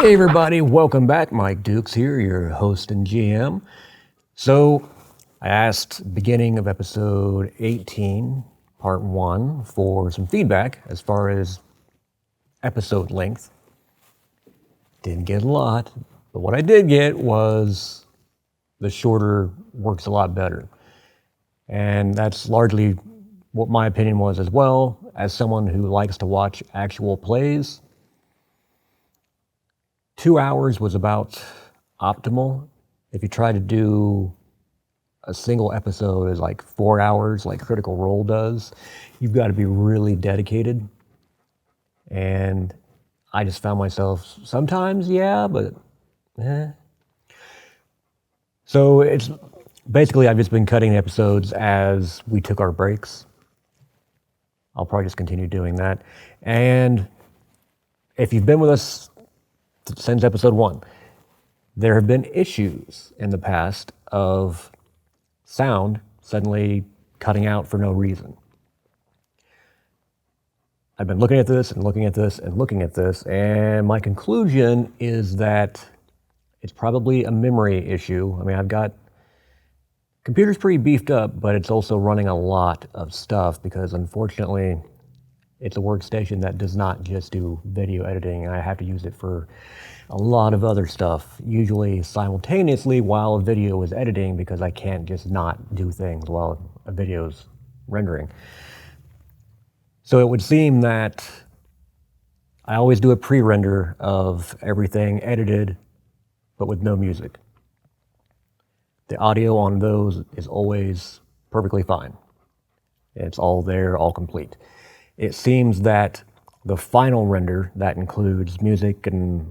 Hey everybody, welcome back. Mike Dukes here, your host and GM. So, I asked beginning of episode 18, part 1, for some feedback as far as episode length. Didn't get a lot, but what I did get was the shorter works a lot better. And that's largely what my opinion was as well, as someone who likes to watch actual plays. 2 hours was about optimal. If you try to do a single episode is like 4 hours, like Critical Role does, you've got to be really dedicated. And I just found myself sometimes, but So it's basically I've just been cutting episodes as we took our breaks. I'll probably just continue doing that. And if you've been with us since episode 1, there have been issues in the past of sound suddenly cutting out for no reason. I've been looking at this and looking at this and looking at this, and my conclusion is that it's probably a memory issue. I mean, I've got computer's pretty beefed up, but it's also running a lot of stuff because unfortunately it's a workstation that does not just do video editing. I have to use it for a lot of other stuff, usually simultaneously while a video is editing, because I can't just not do things while a video's rendering. So it would seem that I always do a pre-render of everything edited, but with no music. The audio on those is always perfectly fine. It's all there, all complete. It seems that the final render that includes music and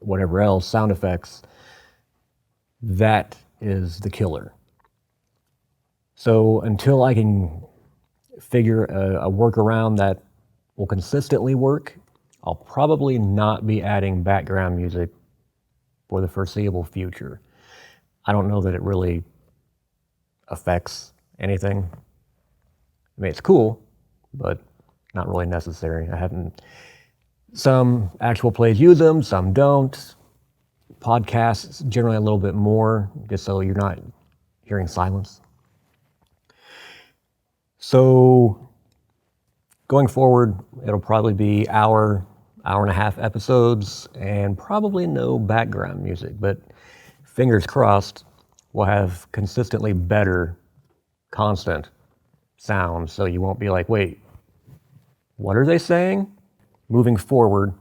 whatever else, sound effects, that is the killer. So until I can figure a workaround that will consistently work, I'll probably not be adding background music for the foreseeable future. I don't know that it really affects anything. I mean, it's cool, but not really necessary. Some actual plays use them, some don't. Podcasts generally a little bit more, just so you're not hearing silence. So going forward, it'll probably be hour and a half episodes and probably no background music, but fingers crossed we'll have consistently better, constant sound, so you won't be like, wait, what are they saying? Moving forward,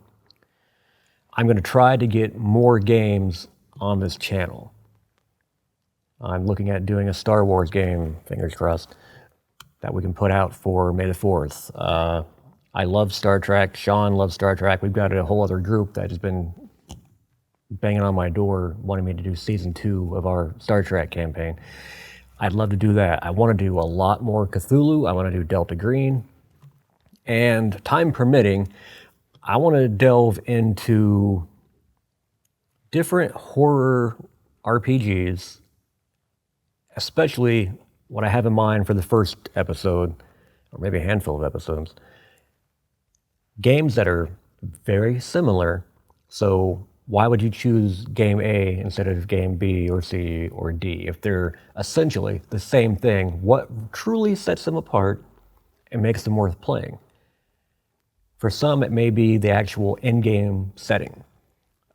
I'm going to try to get more games on this channel. I'm looking at doing a Star Wars game, fingers crossed, that we can put out for May the 4th. I love Star Trek. Sean loves Star Trek. We've got a whole other group that has been banging on my door wanting me to do season 2 of our Star Trek campaign. I'd love to do that. I want to do a lot more Cthulhu. I want to do Delta Green. And time permitting, I want to delve into different horror RPGs, especially what I have in mind for the first episode, or maybe a handful of episodes. Games that are very similar, so why would you choose game A instead of game B or C or D? If they're essentially the same thing, what truly sets them apart and makes them worth playing? For some, it may be the actual in-game setting.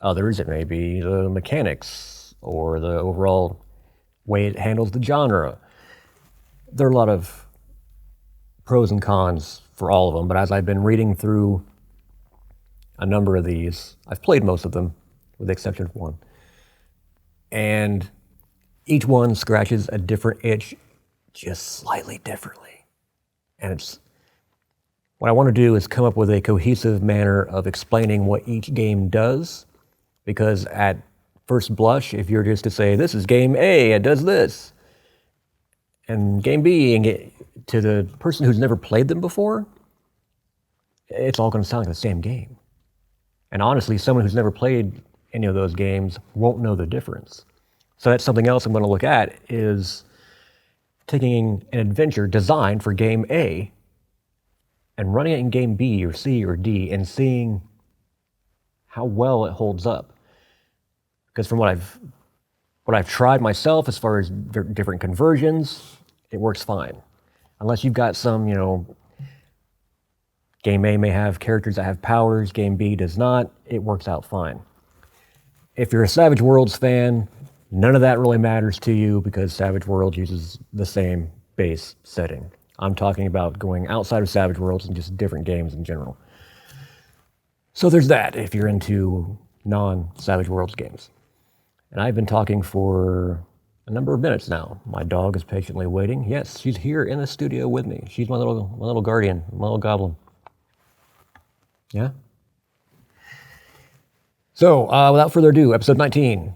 Others, it may be the mechanics or the overall way it handles the genre. There are a lot of pros and cons for all of them, but as I've been reading through a number of these, I've played most of them, with the exception of one. And each one scratches a different itch just slightly differently. And what I want to do is come up with a cohesive manner of explaining what each game does, because at first blush, if you're just to say, this is game A, it does this, and game B, and to the person who's never played them before, it's all going to sound like the same game. And honestly, someone who's never played any of those games won't know the difference. So that's something else I'm going to look at, is taking an adventure designed for game A and running it in game B or C or D and seeing how well it holds up. Because from what I've tried myself as far as different conversions, it works fine. Unless you've got some, game A may have characters that have powers, game B does not, it works out fine. If you're a Savage Worlds fan, none of that really matters to you because Savage Worlds uses the same base setting. I'm talking about going outside of Savage Worlds and just different games in general. So there's that if you're into non-Savage Worlds games. And I've been talking for a number of minutes now. My dog is patiently waiting. Yes, she's here in the studio with me. She's my little guardian, my little goblin. Yeah? So, without further ado, episode 19.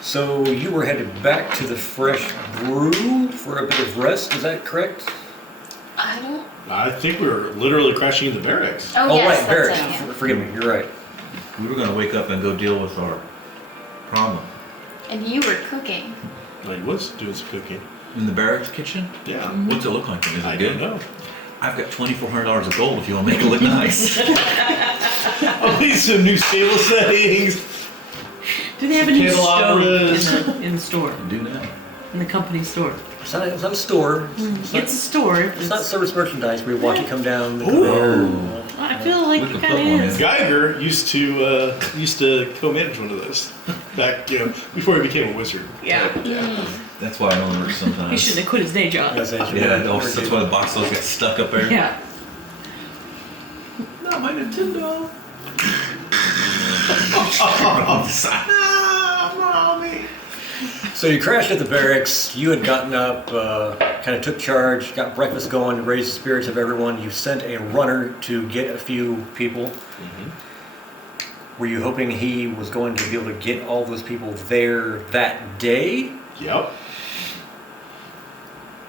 So you were headed back to the Fresh Brew for a bit of rest, is that correct? I think we were literally crashing into barracks. Oh, yes, right, barracks. that's it. Forgive me, you're right. We were going to wake up and go deal with our problem. And you were cooking. I was doing some cooking. In the barracks kitchen? Yeah. What's it look like? Is it I good? don't know. I've got $2,400 of gold if you want to make it look nice. I'll need some new stable settings. Do they have a new Candelabras. stove in the store? Do that. In the company store? It's not a store. It's a store. It's not service merchandise where you watch it come down the Ooh. conveyor. I feel like We it could kind put one of in. is. Geiger used to co-manage one of those back, before he became a wizard. Yeah. That's why I don't work He sometimes. shouldn't have quit his day job. Yes, that's Yeah, right. that's why the box got stuck up there. Yeah. Not my Nintendo. On the side. No, mommy. So you crashed at the barracks, you had gotten up, kind of took charge, got breakfast going, raised the spirits of everyone. You sent a runner to get a few people. Were you hoping he was going to be able to get all those people there that day? Yep.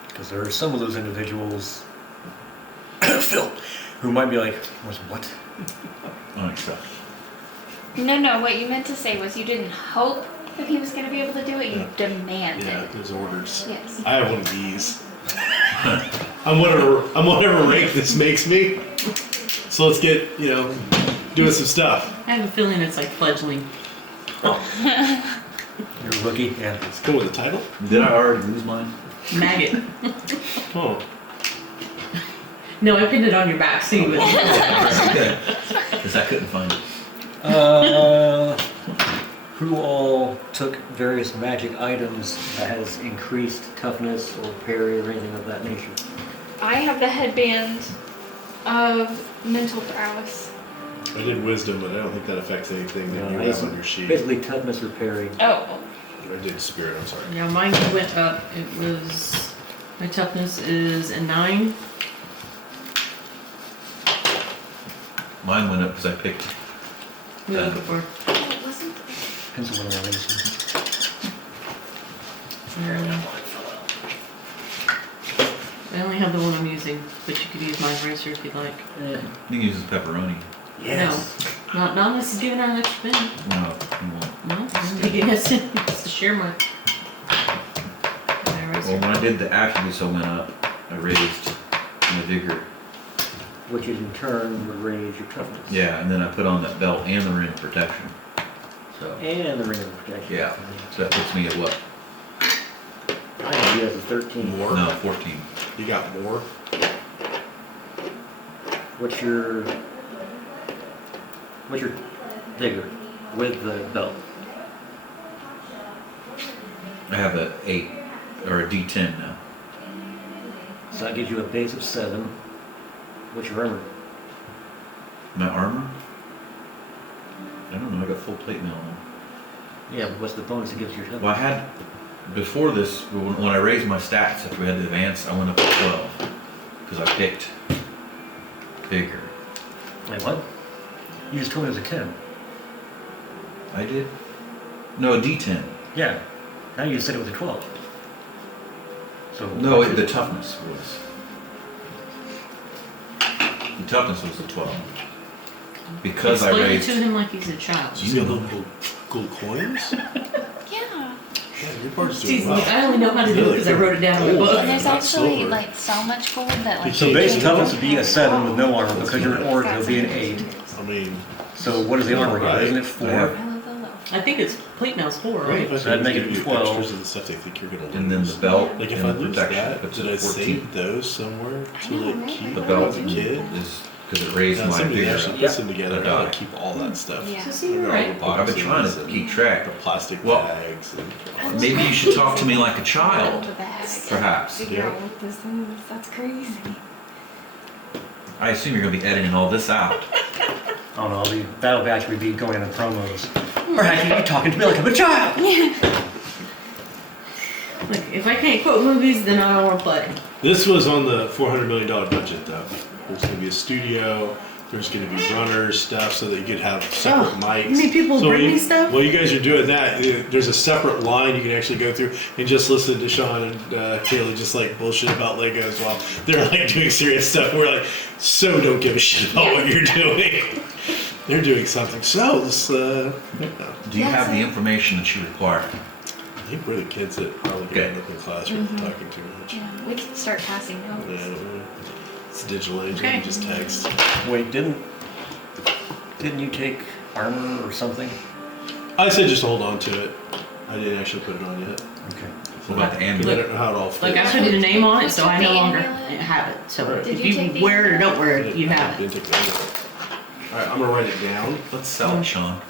Because there are some of those individuals, Phil, who might be like, what? Unacceptable. No, what you meant to say was you didn't hope that he was going to be able to do it, you demanded. Yeah, there's orders. Yes. I have one of these. I'm whatever rank this makes me. So let's get, doing some stuff. I have a feeling it's like fledgling. You're a rookie? Yeah. Let's go with the title. Did I already lose mine? Maggot. Oh. No, I pinned it on your back so you would. Because I couldn't find it. Who all took various magic items that has increased toughness or parry or anything of that nature? I have the headband of mental prowess. I did wisdom, but I don't think that affects anything that you I have on your sheet. basically toughness or parry. Oh, I did spirit, I'm sorry. Yeah, mine went up. It was, my toughness is a 9. Mine went up because I picked. What are you looking for? it wasn't. Pencil one of my races. I only have the one I'm using, but you could use my eraser if you'd like. You can use pepperoni. Yes. No, not unless you do it on an extra bin. No, you won't. No, he has to share my eraser. Well, when I did the attributes, I went up. I raised my vigor. Which in turn would raise your toughness. Yeah, and then I put on that belt and the ring of protection. So And the ring of protection. yeah, so that puts me at what? I have you as a 13. More? No, 14. You got more? What's your vigor with the belt? I have a 8 or a D10 now. So that gives you a base of 7. What's your armor? My armor? I don't know. I got full plate mail on. Yeah, but what's the bonus it gives you? Well, I had before this when I raised my stats after we had the advance, I went up to 12 because I picked vigor. Wait, what? You just told me it was a 10. I did. No, a D10. Yeah. Now you said it was a 12. So No, the toughness was. The toughness was a 12. Because I Explain it raised. to him like he's a child. So you got little gold coins? Yeah. Yeah, your part's Jeez, doing look, well. I only know how to do it because I wrote it down in the book. And there's Not actually silver. like so much gold that like. So you base can- toughness would be a 7 with no armor because you're an orc, it'll be an 8. I mean, So what is the armor get? Isn't it 4? I have- I love the low. I think it's plate mail's 4, what right? if I So that'd make it give you 12. extras of the stuff they think you're gonna lose? And then the belt Like if and I the lose protection that, puts did it I at 14. save those somewhere to I know, like right? keep The Why when I belt was a would you do kid? that? is because it raised Now, my somebody vigor. actually Yeah. puts them together. I I would die. keep all that stuff. Yeah. So see, you're All the right. I've been trying boxes to keep and track. The plastic Well, bags and Maybe you should talk to me like a child, The bags. perhaps. Figure out what this is. That's crazy. I assume you're going to be editing all this out. Oh no, that'll actually be going in the promos. Perhaps you're talking to me like I'm a child! Like, if I can't quote movies, then I don't want to play. This was on the $400 million budget, though. There's going to be a studio. There's going to be runners stuff, so that you could have separate Oh, mics. you mean people so bring when me stuff? While you guys are doing that, there's a separate line you can actually go through and just listen to Sean and Kaylee just like bullshit about Legos while they're like doing serious stuff. And we're like, so don't give a shit about what you're doing. They're doing something. So let's, Do you have the information that you require? I think we're the kids that probably Okay. get end up in class for talking too much. Yeah, we can start passing notes. Yeah, it's a digital age. Okay. You just text. Wait, didn't you take armor or something? I said just hold on to it. I didn't actually put it on yet. Okay. What about the I amulet? don't know how it all fits. Like, I put in a name on it, Who so took I the no longer amulet? have it. So Right. Did if you you take the wear it or amulet? don't wear it, you have Didn't it. take the amulet. All right, I'm gonna write it down. Let's sell it, Sean.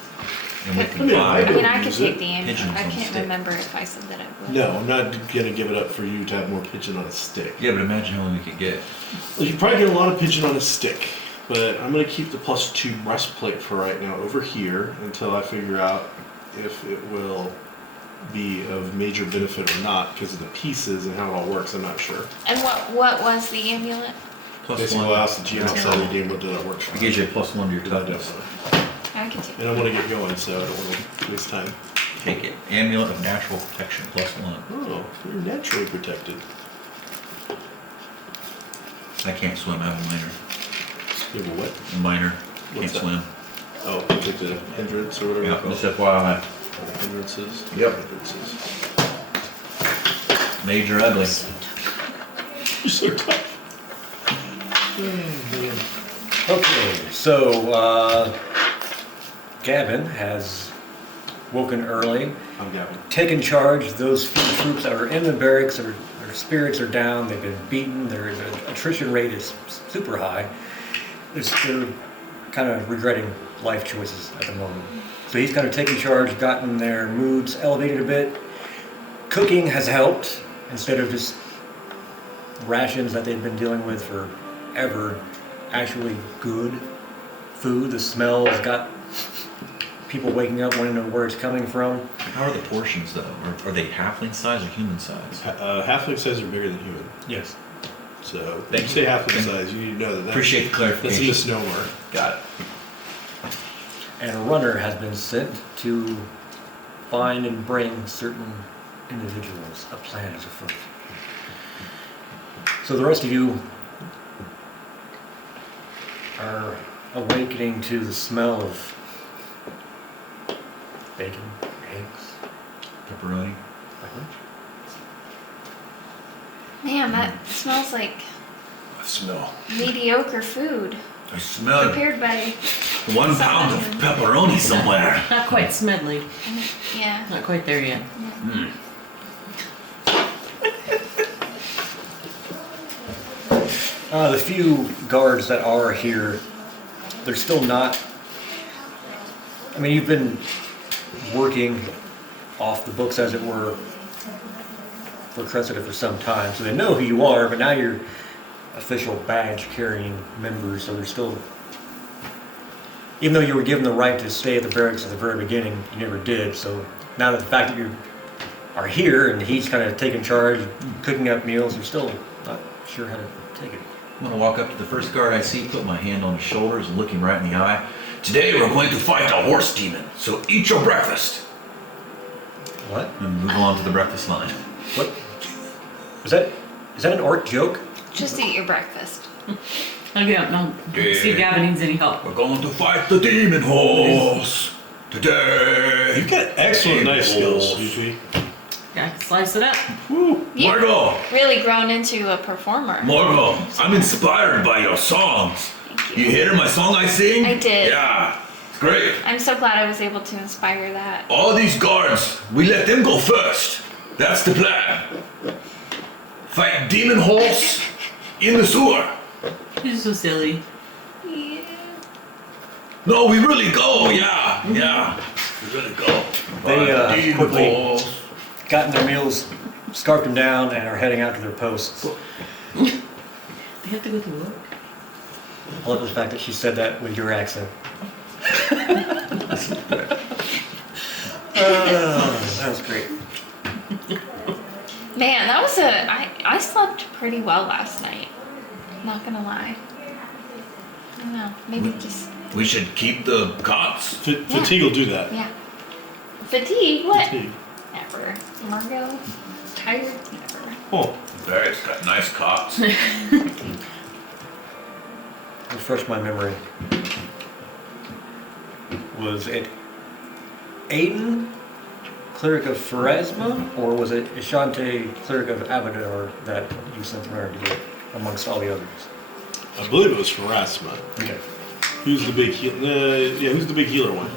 And we I can mean, buy I I mean, don't I could use take it. the amulet. Pigeons I on can't stick. remember if I said that I would. No, I'm not gonna give it up for you to have more pigeon on a stick. Yeah, but imagine how many we could get. Well, you probably get a lot of pigeon on a stick, but I'm gonna keep the +2 breastplate for right now over here until I figure out if it will be of major benefit or not because of the pieces and how it all works. I'm not sure. And what was the amulet? Plus Basically, one. I'll ask the GM outside of the game what that works for. It gives you a +1 to your Because I don't toughness. know. I could take. And I want to get going, so I don't want to waste time. Take it. Amulet of natural protection +1. Oh, you're naturally protected. I can't swim. I have a minor. You have a what? A minor. What's Can't that? swim. Oh, it's like the hindrance or whatever. Yeah, they're just called. FYI. Hindrances. Yep. Hindrances. Major ugly. You're so tough. Okay, so Gavin has woken early, I'm Gavin. taken charge. Those few troops that are in the barracks, their spirits are down, they've been beaten, their attrition rate is super high. They're kind of regretting life choices at the moment. So he's kind of taken charge, gotten their moods elevated a bit. Cooking has helped instead of just rations that they've been dealing with forever, actually good food. The smell has got people waking up wanting to know where it's coming from. How are the portions though? Are they halfling size or human size? Halfling size are bigger than human. Yes. So Thank if you say halfling you. size, you need to know that. Appreciate the That's a clarification. misnomer. Got it. And a runner has been sent to find and bring certain individuals a planet afoot. So the rest of you are awakening to the smell of bacon, eggs, Pepperoni. Man, that smells like I smell. mediocre food I smell prepared by. 1 pound of pepperoni somewhere. Not quite smedley. Yeah. Not quite there yet. The few guards that are here, they're still not. I mean, you've been working off the books, as it were, for Cressida for some time, so they know who you are, but now you're official badge-carrying members, so they're still. Even though you were given the right to stay at the barracks at the very beginning, you never did, so now that the fact that you are here and he's kind of taking charge, cooking up meals, you're still not sure how to take it. I'm gonna walk up to the first guard I see, put my hand on his shoulders and look him right in the eye. Today we're going to fight a horse demon, so eat your breakfast. What? And move on to the breakfast line. What? Is that an orc joke? Just eat your breakfast. I'll get out and I'll see if Gavin needs any help. We're going to fight the demon horse today. You've got excellent knife skills, Yuji. Yeah, I can slice it up. Woo. You Margot, really grown into a performer. Margot, I'm inspired by your songs. Thank You hear my song I sing? I did. Yeah, it's great. I'm so glad I was able to inspire that. All these guards, we let them go first. That's the plan. Fight demon horse in the sewer. You're so silly. Yeah. No, we really go. Yeah. We really go. They, Fight demon quickly- horse. Gotten their meals, scarfed them down, and are heading out to their posts. They have to go to work. I love the fact that she said that with your accent. That was great. Man, that was I slept pretty well last night. Not gonna lie. I don't know. Maybe just. We should keep the cots. Fatigue will do that. Yeah. Fatigue? What? Fatigue. Never. Margot? Tired? Never. Oh, There, it's got nice cots. Refresh my memory. Was it Aiden, cleric of Pharasma, or was it Ishante, cleric of Abadar, that you sent around to get amongst all the others? I believe it was Pharasma. Okay. Who's the big heal? Yeah, who's the big healer one?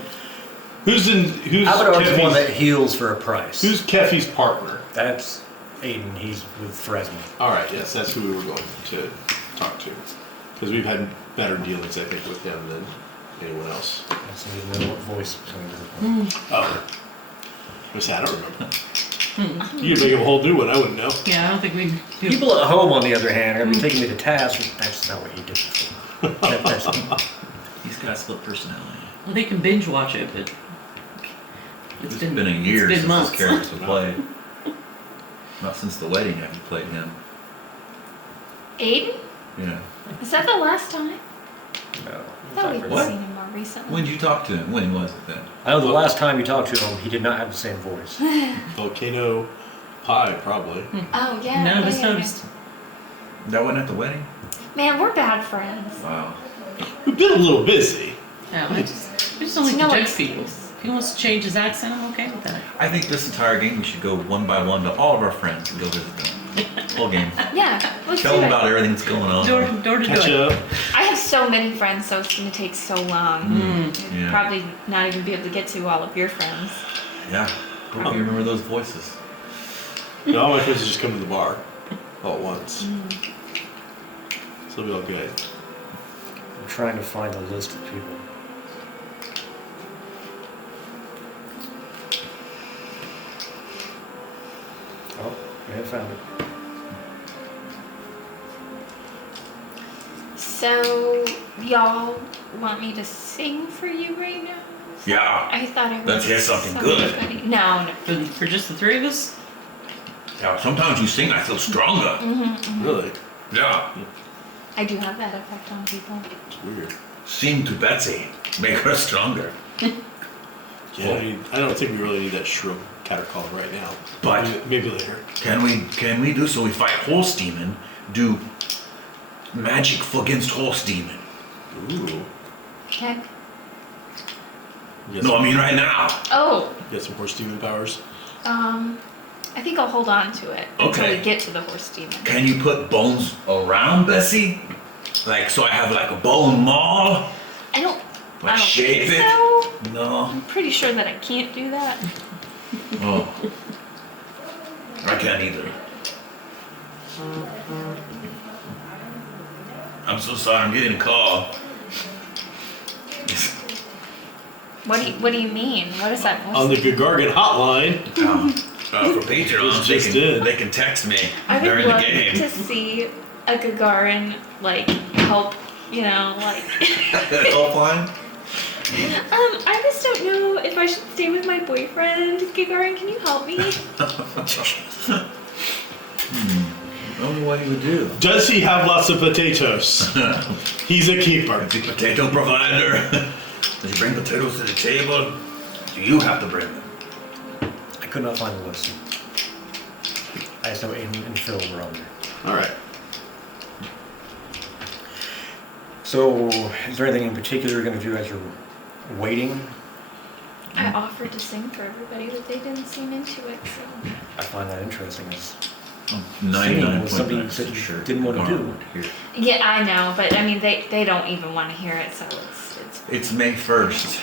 Who's Abadar's the one that Keffi's, heals for a price. who's Keffi's partner? That's Aiden. He's with Pharasma. All right, yes, that's who we were going to talk to, because we've had better dealings, I think, with him than anyone else. I just need to know what voice. Oh, I don't remember. You could make up a whole new one. I wouldn't know. Yeah, I don't think we. People at home, on the other hand, are going to be taking me to task. That's not what you did before. That's He's got a split personality. Well, they can binge watch it, but It's been a year been since months. this character's been played. Not since the wedding have you played him. Aiden? Yeah. Is that the last time? no. I thought we'd What? seen him more recently. When did you talk to him? When was it then? I know the last time you talked to him, he did not have the same voice. Volcano Pie, probably. Oh, yeah. none of us yeah, yeah, noticed. That wasn't at the wedding? yeah. Man, we're bad friends. Wow. We've been a little busy. Yeah, I just don't like No to judge excuse. people. If he wants to change his accent, I'm okay with that. I think this entire game we should go one by one to all of our friends and go visit them. Whole game. Yeah, let's Tell do them it. about everything that's going on. Door to Catch door. up. I have so many friends, so it's going to take so long. Yeah. Probably not even be able to get to all of your friends. Yeah. Hope you remember those voices. No, all my friends just come to the bar all at once. So it'll be all good. I'm trying to find a list of people. Oh, yeah, I found it. So, y'all want me to sing for you right now? Yeah. I thought I was Let's hear something good. somebody. No, no. For just the three of us? Yeah, sometimes you sing, I feel stronger. Really? Yeah. I do have that effect on people. It's weird. Sing to Betsy. Make her stronger. Yeah, I don't think we really need that shrill catter call right now. But maybe later. can we do so? We fight horse demon. Do magic against horse demon. Ooh. Okay. You got No, some, I mean right now. Oh, you got some horse demon powers? I think I'll hold on to it until Okay. we get to the horse demon. Can you put bones around Bessie? Like so I have like a bone maul? I don't Like think shape it? so. No. I'm pretty sure that I can't do that. Oh. I can't either. I'm so sorry, I'm getting a call. What do you mean? What is that? On the Gagargan hotline. For Patreon, Just did. they can text me I would during the love game. to see a Gagarin like help. You know, like. Helpline? I just don't know if I should stay with my boyfriend. Gagarin, can you help me? I don't know what he would do. Does he have lots of potatoes? He's a keeper. The potato provider. Does he bring potatoes to the table? Do you have to bring them? I could not find the list. I just know Aiden and Phil were on there. All right. So, is there anything in particular you're going to do as you're waiting? I offered to sing for everybody, but they didn't seem into it. So. I find that interesting. As Singing was something that you didn't want to do. Yeah, I know, but I mean, they don't even want to hear it, so it's It's May 1st.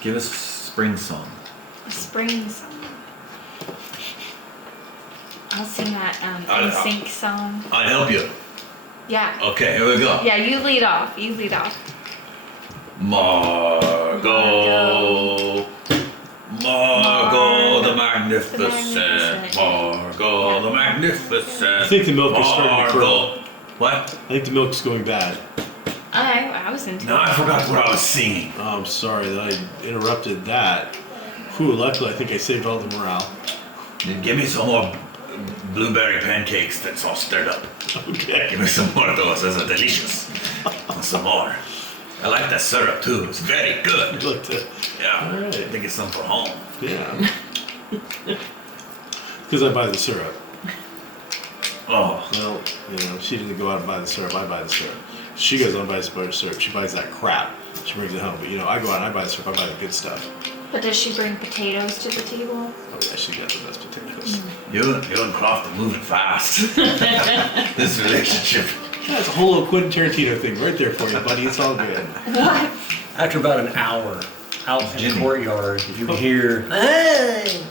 Give us a spring song. a spring song. I'll sing that I'll- NSYNC song. I'll help you. Yeah. Okay, here we go. Yeah, you lead off. You lead off. Margot. Margot the magnificent. Magnificent. Margot Yeah. the magnificent. I think the milk is starting to curdle. Margot. What? I think the milk's going bad. I was into No, it. I forgot what I was singing. Oh, I'm sorry that I interrupted that. Whew, luckily I think I saved all the morale. Then give me some more blueberry pancakes that's all stirred up. Okay. Give me some more of those. Those are delicious. And some more. I like that syrup too. It's very good. Look to, Yeah. All right. I think it's some for home. yeah. Because I buy the syrup. Oh. Well, you know, she didn't go out and buy the syrup. I buy the syrup. She goes out and buys the syrup. She buys that crap. She brings it home. But you know, I go out and I buy the syrup. I buy the good stuff. But does she bring potatoes to the table? Oh yeah, she got the best potatoes. You and Croft are moving fast. This relationship. Yeah, it's a whole little Quentin Tarantino thing right there for you, buddy. It's all good. What? After about an hour out in the Jimmy. courtyard, you hear, "Hey!"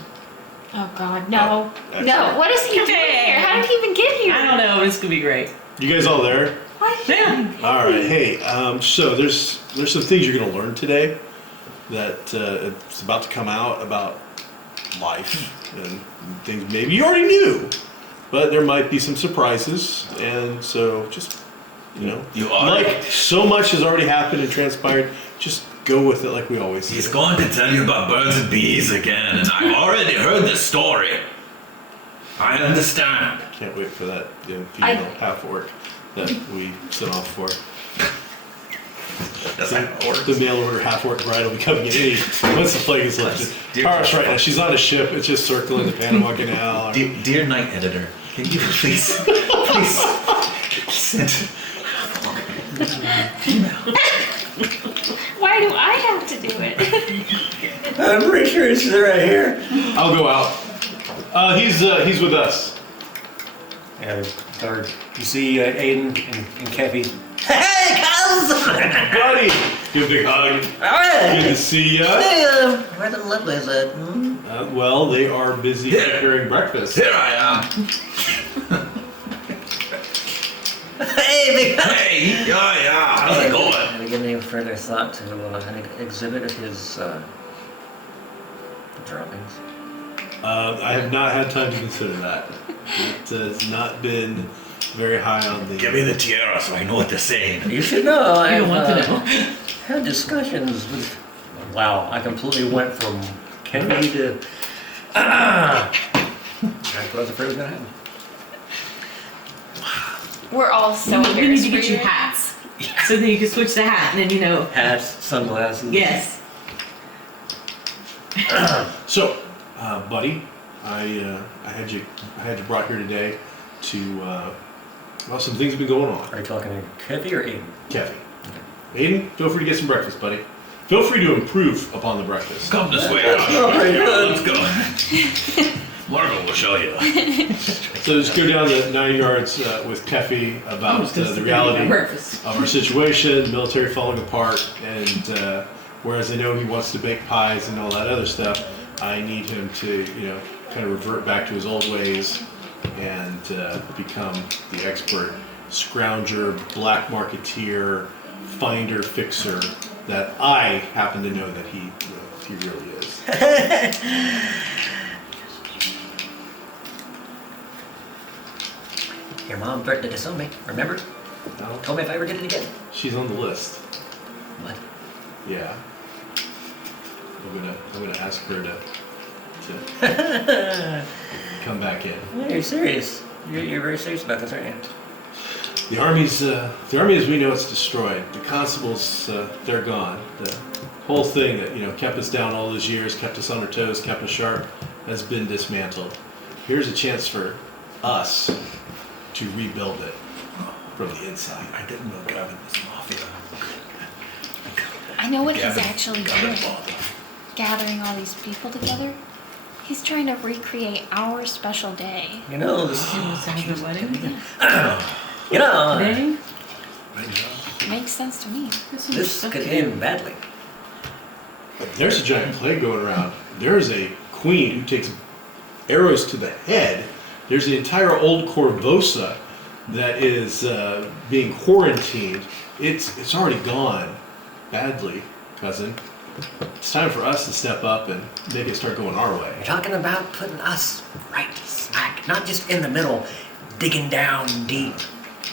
Oh God, no, excellent. no! What is he doing here? How did he even get here? I don't know, but it's gonna be great. You guys all there? What? Yeah. All right. Hey, so there's some things you're gonna learn today that it's about to come out about life and things maybe you already knew, but there might be some surprises, and so just You are. like so much has already happened and transpired. Just go with it like we always do. He's going to tell you about birds and bees again, and I've already heard this story. I understand. Can't wait for that female half orc that we sent off for. That's how it works. The mail order half orc bride will be coming in any once the plague is lifted. Dear- Tara's right now. She's on a ship. It's just circling the Panama Canal. Dear night editor, can you please send Why do I have to do it? I'm pretty sure it's right here. I'll go out. He's with us. And third, you see Aiden and Keffy. Hey, cuz! Buddy! Give a big hug. Alright! Good to see ya. Hey, where the lovelies at? Well, they are busy Yeah. preparing breakfast. Here I am. Hey, big Hey, yeah. How's it going? Have you given any further thought to an exhibit of his droppings? I have not had time to consider that. It has not been very high on the. Give me the tiara so I know what to say. You should know. You don't want to I've know. had discussions with. Wow, I completely went from Kennedy to. That's what I was afraid was gonna happen. We're all so We need to embarrassed get for you you. hats. So then you can switch the hat and then you know. Hats, sunglasses. Yes. So, buddy, I had you brought here today to well, some things have been going on. Are you talking to Kevy or Aiden? Kathy, Aiden, feel free to get some breakfast, buddy. Feel free to improve upon the breakfast. Come this way. Let's go. Margo will show you. So just go down the 9 yards with Kefi about the reality Breakfast. of our situation, military falling apart, and whereas I know he wants to bake pies and all that other stuff, I need him to, kind of revert back to his old ways and become the expert scrounger, black marketeer, finder, fixer that I happen to know that he really is. Your mom threatened to disown me, remember? No, Told me if I ever did it again. she's on the list. What? Yeah. I'm gonna ask her to come back in. Yeah, you're serious. You're very serious about this, aren't you? The army as we know it's destroyed. The constables, they're gone. The whole thing that kept us down all those years, kept us on our toes, kept us sharp, has been dismantled. Here's a chance for us to rebuild it from the inside. I didn't know Gavin was mafia. I know what he's Gavin- actually Gavin doing. bought them. Gathering all these people together. He's trying to recreate our special day. You know, this She wants to have a wedding. You know, Wedding? Makes sense to me. this could end badly. There's a giant plague going around. There's a queen who takes arrows to the head. There's the entire old Corvosa that is being quarantined. It's already gone badly, cousin. It's time for us to step up and make it start going our way. You're talking about putting us right smack, not just in the middle, digging down deep,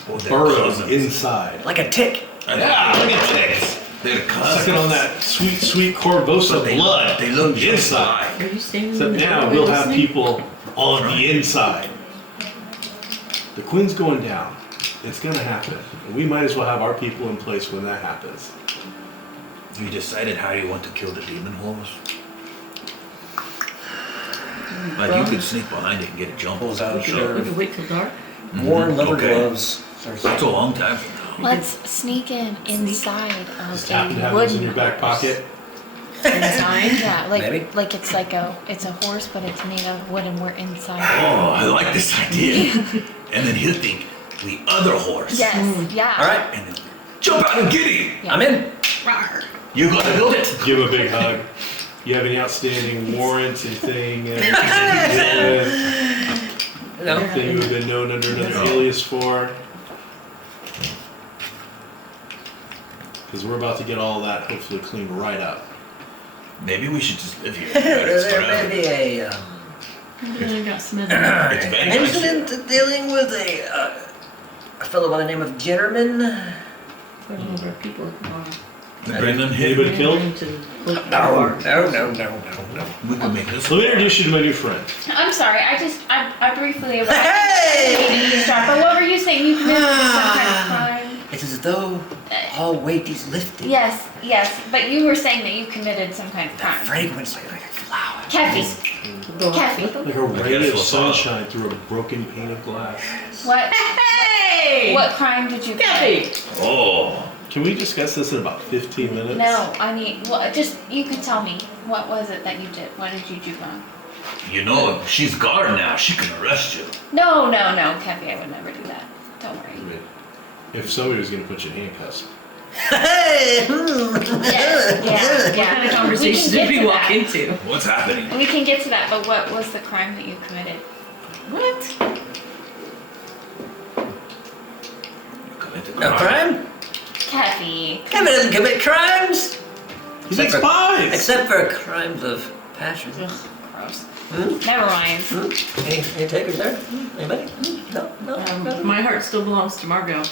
Oh, they're Burrow cousins. inside. like a tick. Yeah, look at this. They're cousins. Sucking on that sweet, sweet Corvosa But they- blood. they look just inside. Are you staying Except in the now doorway we'll have listening? people on the inside. The queen's going down. It's gonna happen. And we might as well have our people in place when that happens. You decided how you want to kill the demon horse? Like you could sneak behind it and get a jump. Pulls out We a could shirt. wait till dark. Worn leather Okay. gloves. That's a long time from now. Let's sneak in inside Just of happen to a have this in wooden your back horse. pocket. Inside. Yeah, Maybe. like it's a horse, but it's made out of wood, and we're inside. Oh, I like this idea. And then he'll think the other horse. Yes, yeah. All right, And then jump out and get him. Yeah. I'm in. Rawr. You gotta build it. Give him a big hug. You have any outstanding warrants, anything You know, anything you have been known under another No. alias for? Because we're about to get all that hopefully cleaned right up. Maybe we should just live here. It's there may forever. be a I got smothered. It's an vengeance. incident dealing with a fellow by the name of Jetterman. Put all of our people. Bring them here. Anybody killed? No. We can make this. Let me introduce you to my new friend. I'm sorry. I briefly. Hey! But what were you saying? You committed some kind of crime. It's as though all weight is lifted. Yes, but you were saying that you committed some kind of The crime. fragrance like a flower. Kathy, Kathy, Like a ray guess of we'll follow. sunshine through a broken pane of glass. what Hey! what crime did you commit? Kathy! Oh, Can we discuss this in about 15 minutes? No, I need. Well, just you can tell me what was it that you did? What did you do wrong? you know, she's guard now. She can arrest you. No, Kathy, I would never do that. Don't worry. If somebody was going to put you in handcuffs. Hey! Yeah. What kind of conversation did we walk into? What's happening? We can get to that, but what was the crime that you committed? What? You committed No crime? Kathy. Kevin doesn't commit crimes. He makes for- pies! Except for crimes of passion. Ugh, gross. Never mind. Any takers there? Anybody? No. My heart still belongs to Margot.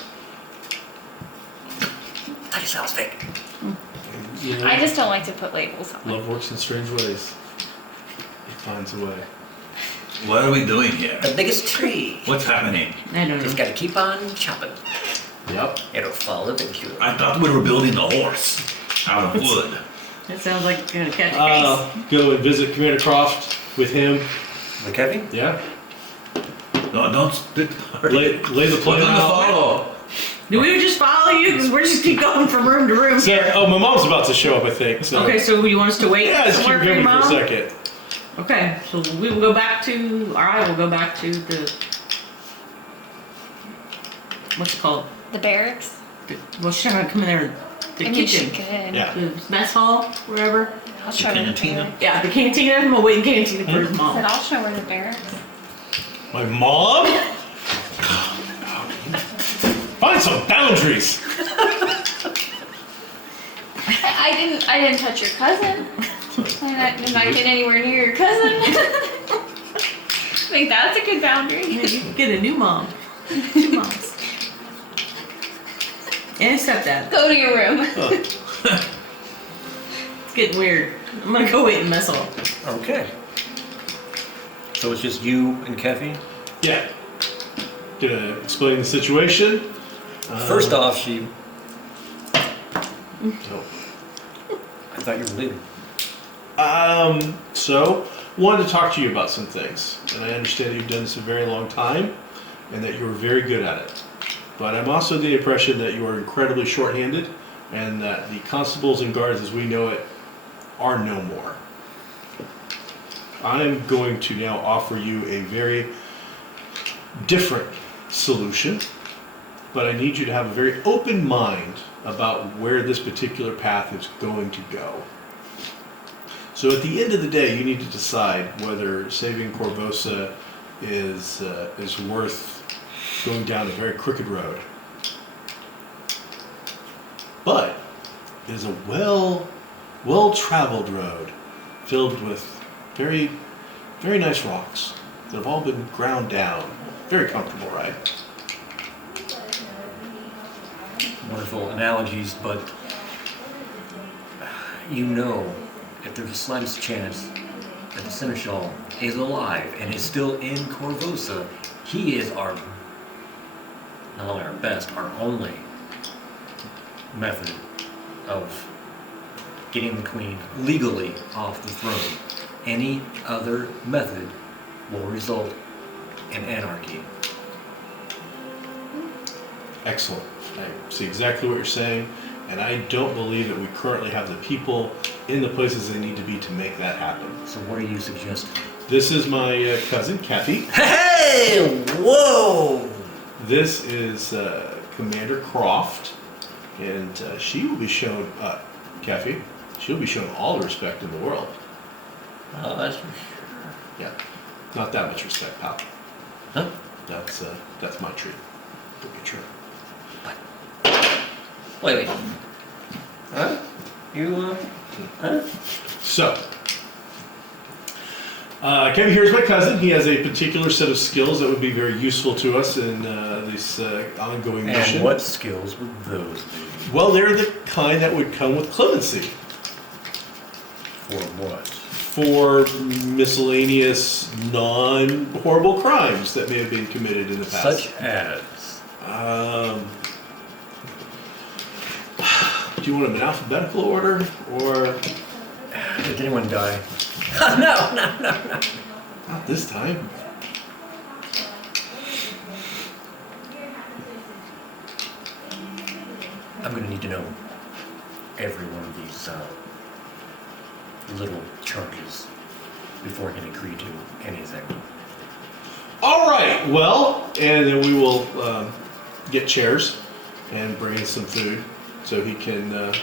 That sounds fake. You know, I just don't like to put labels on. love works in strange ways. It finds a way. What are we doing here? The biggest tree. What's happening? I don't Just know. gotta keep on chopping. Yep. It'll fall eventually. I thought we were building a horse out of wood. It sounds like you're gonna catch a case. Go and visit Commander Croft with him. The Kevin? Yeah. No, don't spit. Lay the We're plan gonna out. follow. Do we just follow you? Because we're just keep going from room to room. So, oh, my mom's about to show up, I think. So. Okay, so you want us to wait Yeah, just keep somewhere for your going for a mom? second. Okay, so we will go back to, or I will go back to the, what's it called? The barracks? Well, she's not gonna come in there, the I mean, she kitchen, could. Yeah. the mess hall, wherever. I'll show her the cantina? barracks. Yeah, the cantina. I'm gonna wait in cantina for his I mom. said, I'll show her the barracks. My mom? Find some boundaries. I didn't touch your cousin. I did not get anywhere near your cousin. I think that's a good boundary. Yeah, you can get a new mom. Two moms. And a stepdad. Go to your room. It's getting weird. I'm gonna go wait in the mess hall. Okay. So it's just you and Keffy? Yeah. Gonna explain the situation. First off, she... So, I thought you were leaving. so, wanted to talk to you about some things. And I understand that you've done this a very long time and that you're very good at it. But I'm also the impression that you are incredibly short-handed and that the constables and guards as we know it are no more. I'm going to now offer you a very different solution, but I need you to have a very open mind about where this particular path is going to go. So at the end of the day, you need to decide whether saving Corvosa is worth going down a very crooked road. But it is a well-traveled road filled with very, very nice rocks that have all been ground down. Very comfortable ride. Wonderful analogies, but you know, if there's the slightest chance that the Seneschal is alive and is still in Corvosa, he is our, not only our best, our only method of getting the Queen legally off the throne. Any other method will result in anarchy. Excellent. I see exactly what you're saying, and I don't believe that we currently have the people in the places they need to be to make that happen. So what are you suggesting? This is my cousin, Kathy. Hey! Whoa! This is Commander Croft, and she will be shown, Kathy, she'll be shown all the respect in the world. Oh, that's for sure. Yeah, not that much respect, pal. Huh? That's my treat. Don't be true. Wait. Huh? You, huh? So, Kevin here is my cousin. He has a particular set of skills that would be very useful to us in this ongoing mission. And what skills would those be? Well, they're the kind that would come with clemency For what? for miscellaneous, non-horrible crimes that may have been committed in the past. Such as? Do you want them in alphabetical order, or Did anyone die? No. not this time? I'm gonna need to know every one of these little charges before I can agree to anything. All right. Well, and then we will get chairs and bring in some food so he can.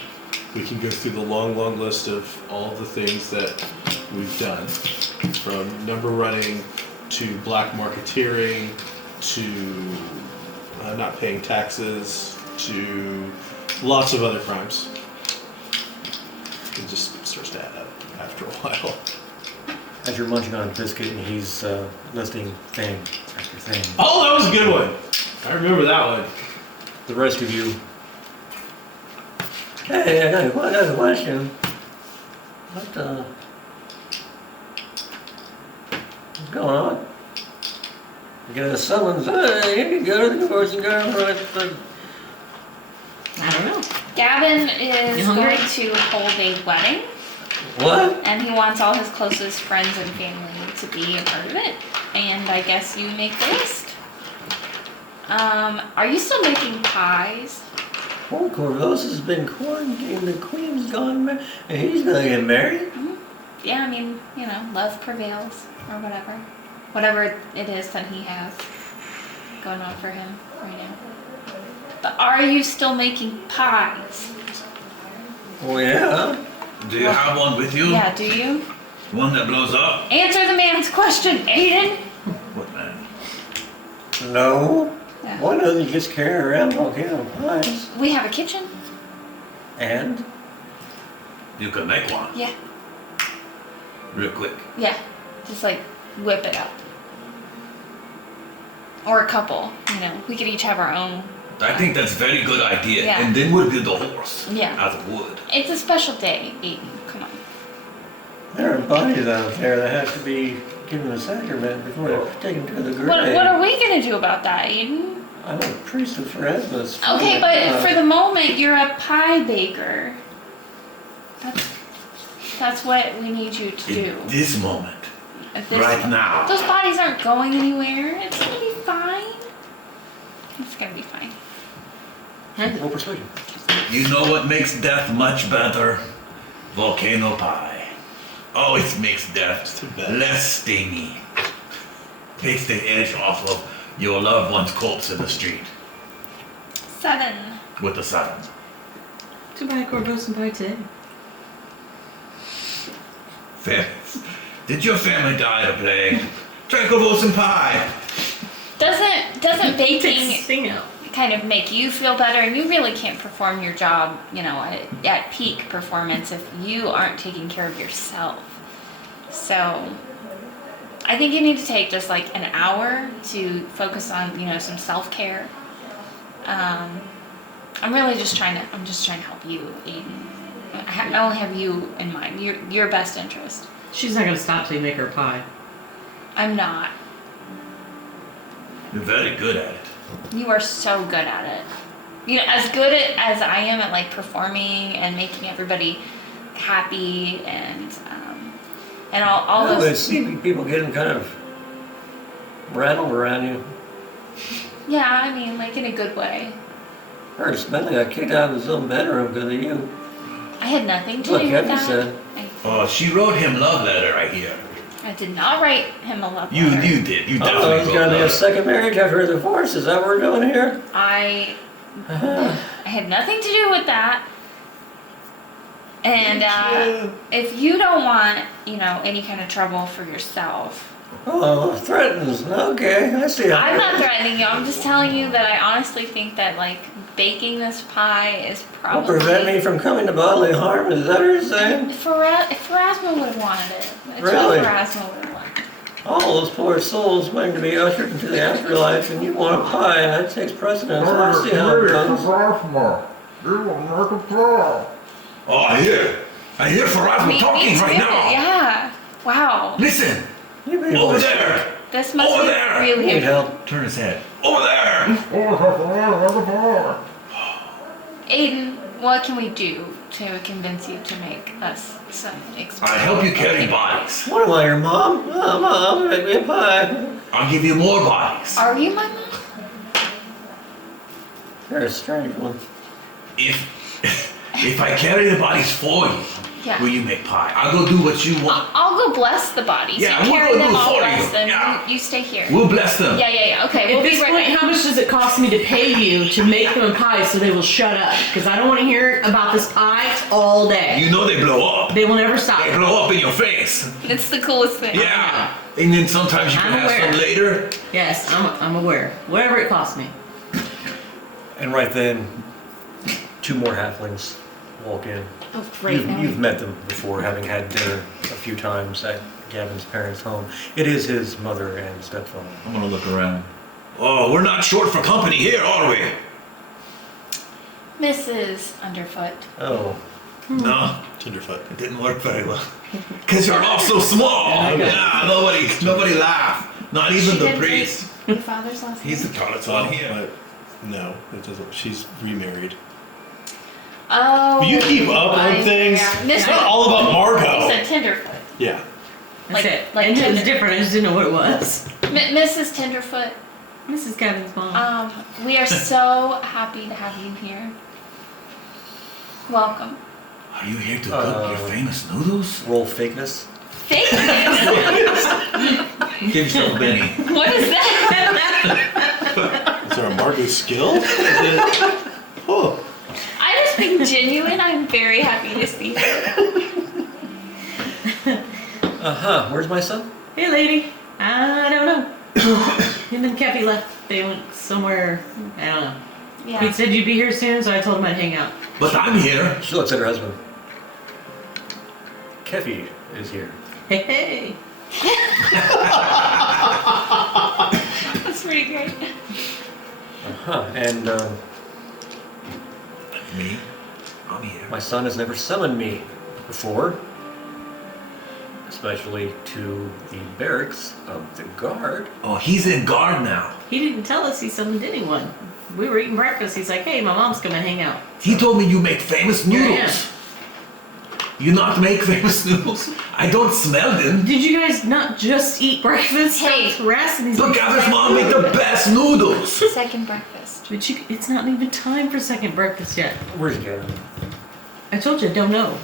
We can go through the long list of all the things that we've done, from number running to black marketeering to not paying taxes to lots of other crimes. It just starts to add up after a while. as you're munching on a biscuit and he's listing thing after thing. Oh, that was a good one. I remember that one. The rest of you. Hey, I got a question. What's going on? You got a summons. You can go to the divorcing girlfriend. I don't know. Gavin is You hungry? going to hold a wedding, What? and he wants all his closest friends and family to be a part of it. And I guess you make the list. Are you still making pies? Poor Corvosa's been quarantined. The queen's gone, and he's gonna get married. Yeah, I mean, love prevails, or whatever. Whatever it is that he has going on for him right now. But are you still making pies? Oh yeah. Do you have one with you? Yeah, do you? One that blows up? Answer the man's question, Aiden! What man? No. Yeah. One doesn't just carry around volcano pies. We have a kitchen. And You can make one. Yeah, Real quick. yeah. Just like whip it up. Or a couple, we could each have our own. I think that's a very good idea. Yeah. And then we'll build the horse. Yeah. Out of wood. It's a special day, Aiden. Come on. there are bodies out there that have to be given a sacrament before they're taken to the grave. What are we gonna do about that, Aiden? I'm a priest of Pharasmus. Okay, but for the moment, you're a pie baker. That's what we need you to do. In this moment. At this Right now. Those bodies aren't going anywhere. It's gonna be fine. It's gonna be fine. No persuasion. You know what makes death much better? Volcano pie. Oh, it makes death too bad. less stingy. Takes the edge off of your loved one's corpse in the street 7. with the sun. Too bad Corvosa and pie today. Did your family die of plague? Try Corvosa pie. Doesn't Take the baking sting out. kind of make you feel better? And you really can't perform your job, at peak performance if you aren't taking care of yourself. So I think you need to take just like an hour to focus on, some self-care. I'm just trying to help you, Aiden. I only have you in mind, your best interest. She's not gonna stop till you make her pie. I'm not. You're very good at it. You are so good at it. As good as I am at like performing and making everybody happy and all I those. see people getting kind of rattled around you. Yeah, I mean, like in a good way. Heard Smedley got kicked out of his own bedroom because of you. I had nothing to Look, do with Kevin that. said. Oh, she wrote him love letter, I hear. I did not write him a love You letter. did. You Oh, definitely he's wrote gonna be a love. second marriage after a divorce. Is that what we're doing here? I had nothing to do with that. And if you don't want, any kind of trouble for yourself, Oh, threatens. Okay, I see how. I'm not threatening you. I'm just telling you that I honestly think that like baking this pie is Will probably. prevent me from coming to bodily harm. Is that what you're saying? If Pharasma would have wanted it, it's Really? what Pharasma would have wanted. All those poor souls waiting to be ushered into the afterlife, and you want a pie, and that takes precedence. I see how it goes. Oh, I hear Pharasma talking Me right too, now. Yeah. Wow. Listen, You people over are- there. This must Over be there. Need really. help. Turn his head. Over there. Aiden, what can we do to convince you to make us some I'll help you carry bodies. What am I, your mom? Oh, Mom, make me a pie. I'll give you more bodies. Are you my mom? You're a strange one. If I carry the bodies for you, Yeah. will you make pie? I'll go do what you want. I'll go bless the bodies. Yeah, you we'll carry go them, do it I'll for bless you. them. Yeah. You stay here. We'll bless them. Yeah. Okay, we'll At be this right point, back. how much does it cost me to pay you to make them a pie so they will shut up? Because I don't want to hear about this pie all day. You know they blow up. They will never stop. They blow up in your face. It's the coolest thing. Yeah. And then sometimes you can I'm have aware. some later. Yes, I'm aware. Whatever it costs me. And right then, 2 more halflings walk in. Oh, great. You've met them before, having had dinner a few times at Gavin's parents' home. It is his mother and stepfather. I'm gonna look around. Oh, we're not short for company here, are we? Mrs. Underfoot. Oh, No, Tenderfoot. it didn't work very well. Cause you're all so small. Yeah, nobody laughed. Not even She the didn't priest. take Your father's last name? He's the tallest one here. But no, it doesn't. She's remarried. Oh. Will you keep up on things? Yeah. It's not all about You Margot. said Tenderfoot. Yeah. That's Like- it. like and it was Tinder. different. I just didn't know what it was. Mrs. Tenderfoot. This is Gavin's mom. We are so happy to have you here. Welcome. Are you here to cook your famous noodles? roll fakeness. Fake news. Give yourself a Benny. What is that? Is there a Margot skill? Oh. I was being genuine. I'm very happy to see you. Where's my son? Hey, lady. I don't know. Him and Kepi left. They went somewhere. I don't know. He Yeah. said you'd be here soon, so I told him I'd hang out. But I'm here. She looks at her husband. Kefi is here. Hey, hey. That's pretty great. And Me? I'm here. my son has never summoned me before, especially to the barracks of the guard. Oh, he's in guard now. He didn't tell us he summoned anyone. We were eating breakfast. He's like, hey, my mom's gonna hang out. He told me you make famous Here I noodles. You not make famous noodles? I don't smell them. Did you guys not just eat breakfast? Hey. Stop harassing these But people. Gavin's mom make the best noodles. Second breakfast. But it's not even time for second breakfast yet. Where's Gavin? I told you, I don't know.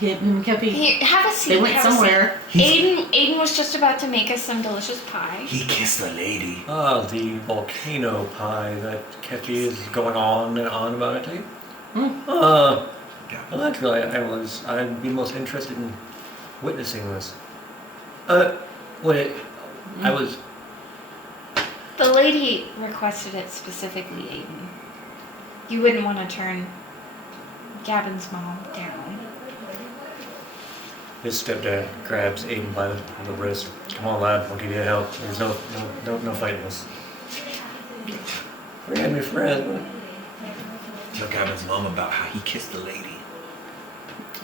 Him and Kepi. Here, have a seat. They went have a somewhere. seat. Aiden was just about to make us some delicious pie. He kissed the lady. The volcano pie that Kefi is going on and on about, I tell you. Well, actually, I'd be most interested in witnessing this. I was, The lady requested it specifically, Aiden. You wouldn't want to turn Gavin's mom down. his stepdad grabs Aiden by the wrist. Come on, lad, I'll give you a help. There's no fighting this. We're gonna be friends. Tell Gavin's mom about how he kissed the lady.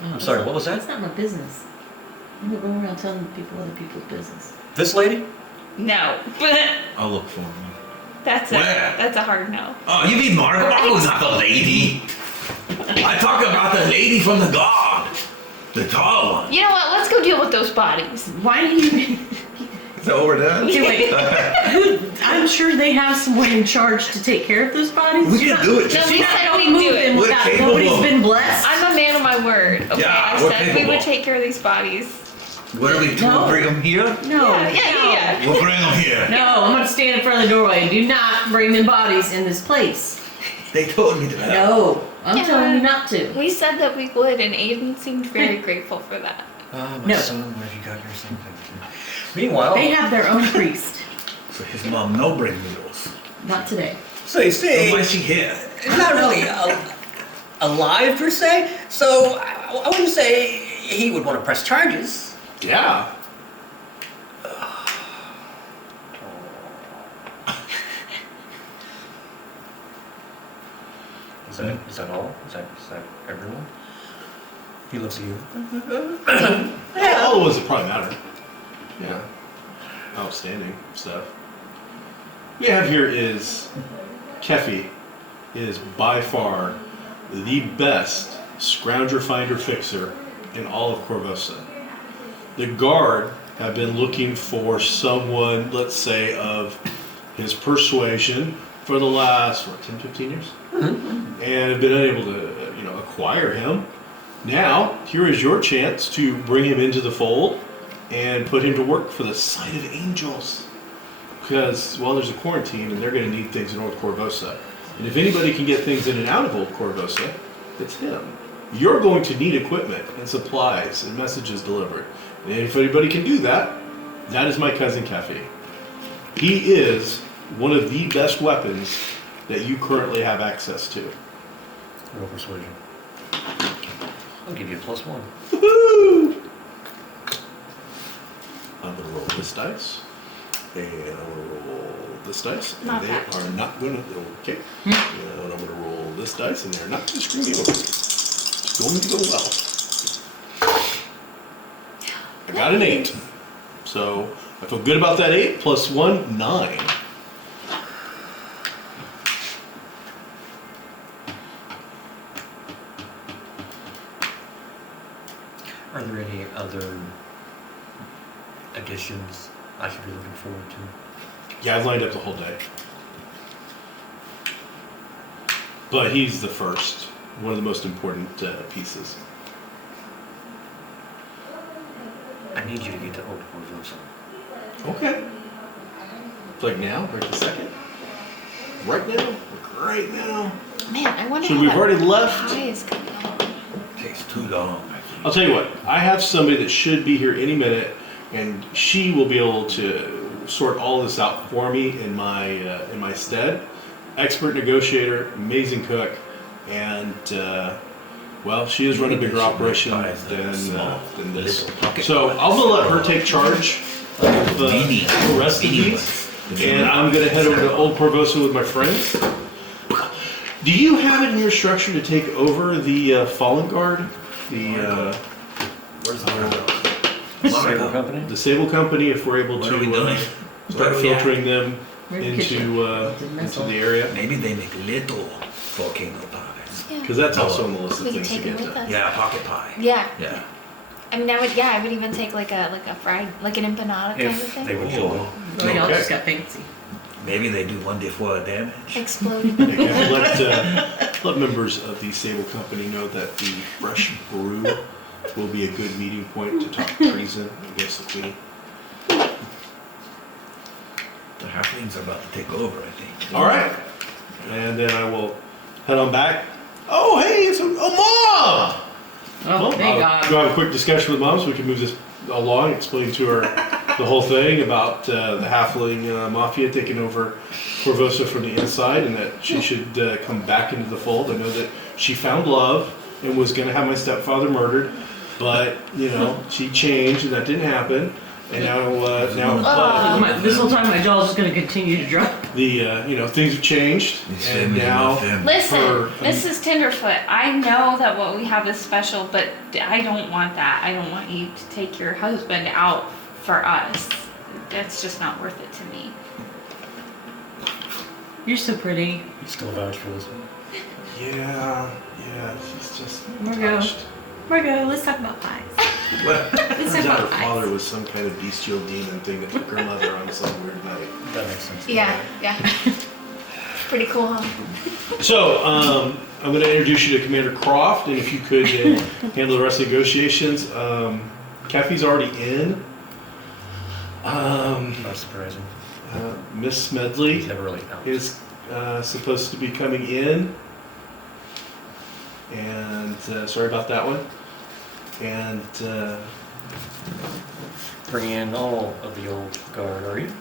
I'm sorry, what was That's that? not my business. I'm not going around telling people other people's business. This lady? No. I'll look for him. That's a hard no. Oh, you mean Margot? Margot's not the lady. I talk about the lady from the guard. The tall one. You know what? Let's go deal with those bodies. Why do you... Is that what we're done? Okay, wait. I'm sure they have someone in charge to take care of those bodies. We can do it. No, we She's said not we going do it. moving We're without capable. nobody's been blessed. I'm a man of my word. Okay, Yeah, I we're said we capable. would take care of these bodies. What are we doing? No. Bring him here? No. Yeah. We'll bring him here. No, I'm gonna stand in front of the doorway. Do not bring them bodies in this place. They told me that. No, I'm Yeah. telling you not to. We said that we would, and Aiden seemed very grateful for that. My No. son, where have you got your son? Meanwhile, They have their own priest. So his mom no bring noodles. Not today. So you So see, why is she here? it's not really alive per se, so I wouldn't say he would want to press charges. Yeah. is that all? Is that everyone? He looks at you. All the ones that probably matter. Yeah. Outstanding stuff. We have here is Kefi is by far the best scrounger finder fixer in all of Corvosa. The guard have been looking for someone, let's say, of his persuasion for the last, 10, 15 years? And have been unable to, acquire him. Now, here is your chance to bring him into the fold and put him to work for the Sight of Angels. Because, well, there's a quarantine and they're going to need things in Old Corvosa. And if anybody can get things in and out of Old Corvosa, it's him. You're going to need equipment and supplies and messages delivered. And if anybody can do that, that is my cousin Kefi. He is one of the best weapons that you currently have access to. Roll persuasion. I'll give you a +1. Woohoo! this dice. And I'm going to roll this dice. And Not they that. are not going to, okay. And I'm going to roll this dice, and they're not going to screw me over. It's going to go well. I got an 8. So I feel good about that 8. Plus 1, 9. Are there any other additions I should be looking forward to? Yeah, I've lined up the whole day. But he's the first. One of the most important pieces. I need you to get to Old Corvosa. Okay. Like now? Right this second? Right now? Like right now? Man, I wonder So how we've that already left. pie is coming out. Takes too long, I think. I'll tell you what. I have somebody that should be here any minute, and she will be able to sort all this out for me in my stead. Expert negotiator, amazing cook, and well, she has run a bigger operation than this. So I'm gonna let her take charge of the rest of these, and I'm gonna head over to Old Corvosa with my friends. Do you have it in your structure to take over the Fallen Guard? Where's the Sable company? The Sable Company, if we're able What are we to doing? start Where are we at? filtering them We're in the into kitchen. into the area, Maybe they make little volcano pies. Yeah. because that's also on the list of We can things to take them get with done. us. Yeah, pocket pie. Yeah. Yeah. I mean, I would even take like a fried, like an empanada kind of If thing. they would show up. Oh, y'all Okay. just got fancy. Maybe they do one day for damage. Exploded. Okay, let members of the Sable Company know that the fresh brew will be a good meeting point to talk treason against the Queen. The halflings are about to take over, I think. All right, and then I will head on back. Oh, hey, it's Mom! Oh, thank I'll God. go have a quick discussion with Mom so we can move this along, explain to her the whole thing about the halfling mafia taking over Corvosa from the inside, and that she should come back into the fold. I know that she found love and was going to have my stepfather murdered, but you know she changed and that didn't happen. And now This whole time my jaw's just gonna continue to drop. the things have changed, and now Listen, her- Mrs. Tenderfoot, I know that what we have is special, but I don't want that. I don't want you to take your husband out for us. That's just not worth it to me. You're so pretty. You still vouch for this one? yeah, she's just We're go. touched. Margo, let's talk about pies. Let's talk Turns out her about father pies. was some kind of bestial demon thing that took her mother on some weird night. That makes sense. Yeah. Pretty cool, huh? So, I'm going to introduce you to Commander Croft, and if you could handle the rest of the negotiations. Kathy's already in. Not surprising. Miss He's Smedley never really out. is supposed to be coming in. And sorry about that one. And Bring in all of the old guard, are you?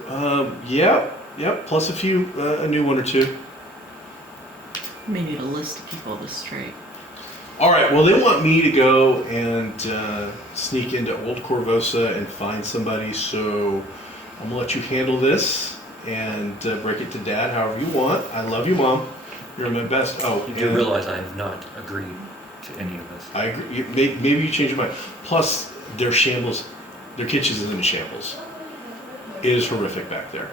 yep, plus a new one or two. May need a list of people to straight. All right. Well, they want me to go and sneak into Old Corvosa and find somebody. So I'm gonna let you handle this and break it to Dad however you want. I love you, Mom. You're my best. Oh, You do and realize I have not agreed to any of this. I agree. Maybe you change your mind. Plus, their shambles, their kitchen is in a shambles. It is horrific back there.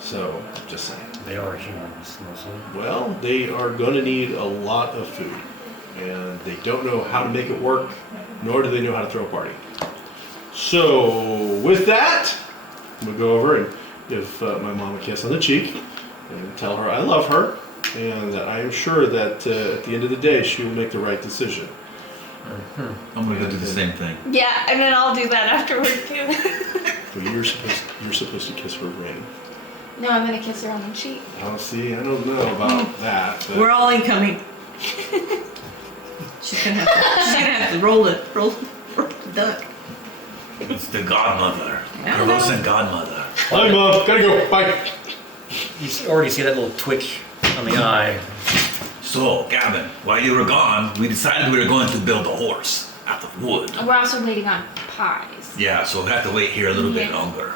So, just saying. They are humans, mostly. Well, they are going to need a lot of food, and they don't know how to make it work, nor do they know how to throw a party. So, with that, I'm going to go over and give my mom a kiss on the cheek and tell her I love her and that I am sure that at the end of the day she will make the right decision. I'm gonna go do the same thing. Yeah, and then I'll do that afterward too. But you're supposed to kiss her ring. No, I'm gonna kiss her on the cheek. Oh, see, I don't know about that. But We're all incoming. She's gonna have to roll the duck. It's the godmother. I don't know. Corvosan godmother. Bye, Mom. Gotta go. Bye. You already see that little twitch on the eye. So, Gavin, while you were gone, we decided we were going to build a horse out of wood. We're also waiting on pies. Yeah, so we'll have to wait here a little bit Yeah. longer.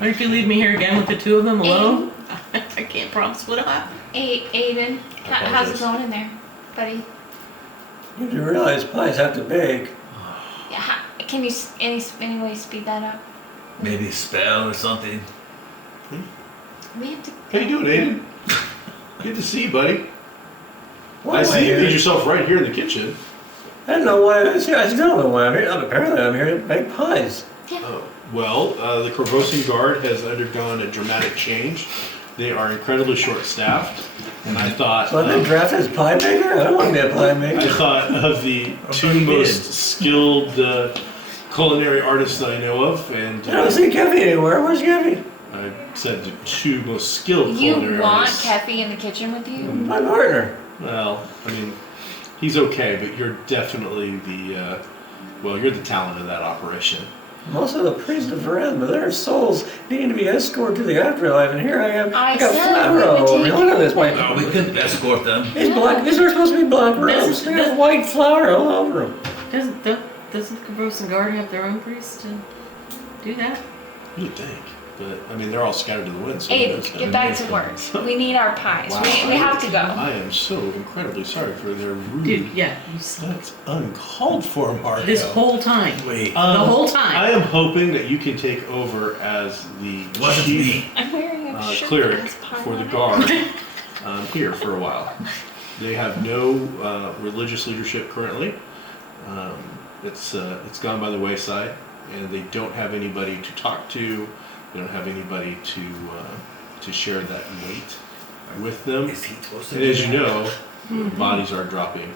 Or if you leave me here again with the two of them alone, I can't promise what'll happen. Aiden, how's it apologize. going in there, buddy? You do realize pies have to bake. Yeah, can you any way speed that up? Maybe a spell or something. We have to. How you doing, Aiden? Good to see you, buddy. Why I am I see you here? made yourself right here in the kitchen. I don't know why I still don't know why I'm here. Apparently I'm here to bake pies. Oh, well, the Corvosan Guard has undergone a dramatic change. They are incredibly short-staffed, and I thought So I've been drafted as pie maker? I don't want to be a pie I maker. thought of the two you most skilled culinary artists that I know of, and I don't see Kevin anywhere. Where's Kevin? I said the two most skilled You culinary want artists. Keffy in the kitchen with you? My partner. Well, I mean, he's okay, but you're definitely you're the talent of that operation. I'm also the priest of Varen, but their souls needing to be escorted to the afterlife, and here I am. I got said flat we would robe. take Look at this white. No, we couldn't escort them. These are supposed to be black robes. They have white flour all over them. Doesn't the Corvosan Guard have their own priest to do that? You'd think, but I mean, they're all scattered to the wind. So who knows? Aiden, get back to work. We need our pies. Wow. We have to go. I am so incredibly sorry for their rude. Dude, yeah. That's uncalled for, Marco. This whole time. Wait, The whole time. I am hoping that you can take over as the wasn't chief me. I'm wearing a shirt cleric that has pie for the on it. guard here for a while. They have no religious leadership currently. It's gone by the wayside, and they don't have anybody to talk to. They don't have anybody to share that weight with them. Is he supposed to And do as you that? know, bodies are dropping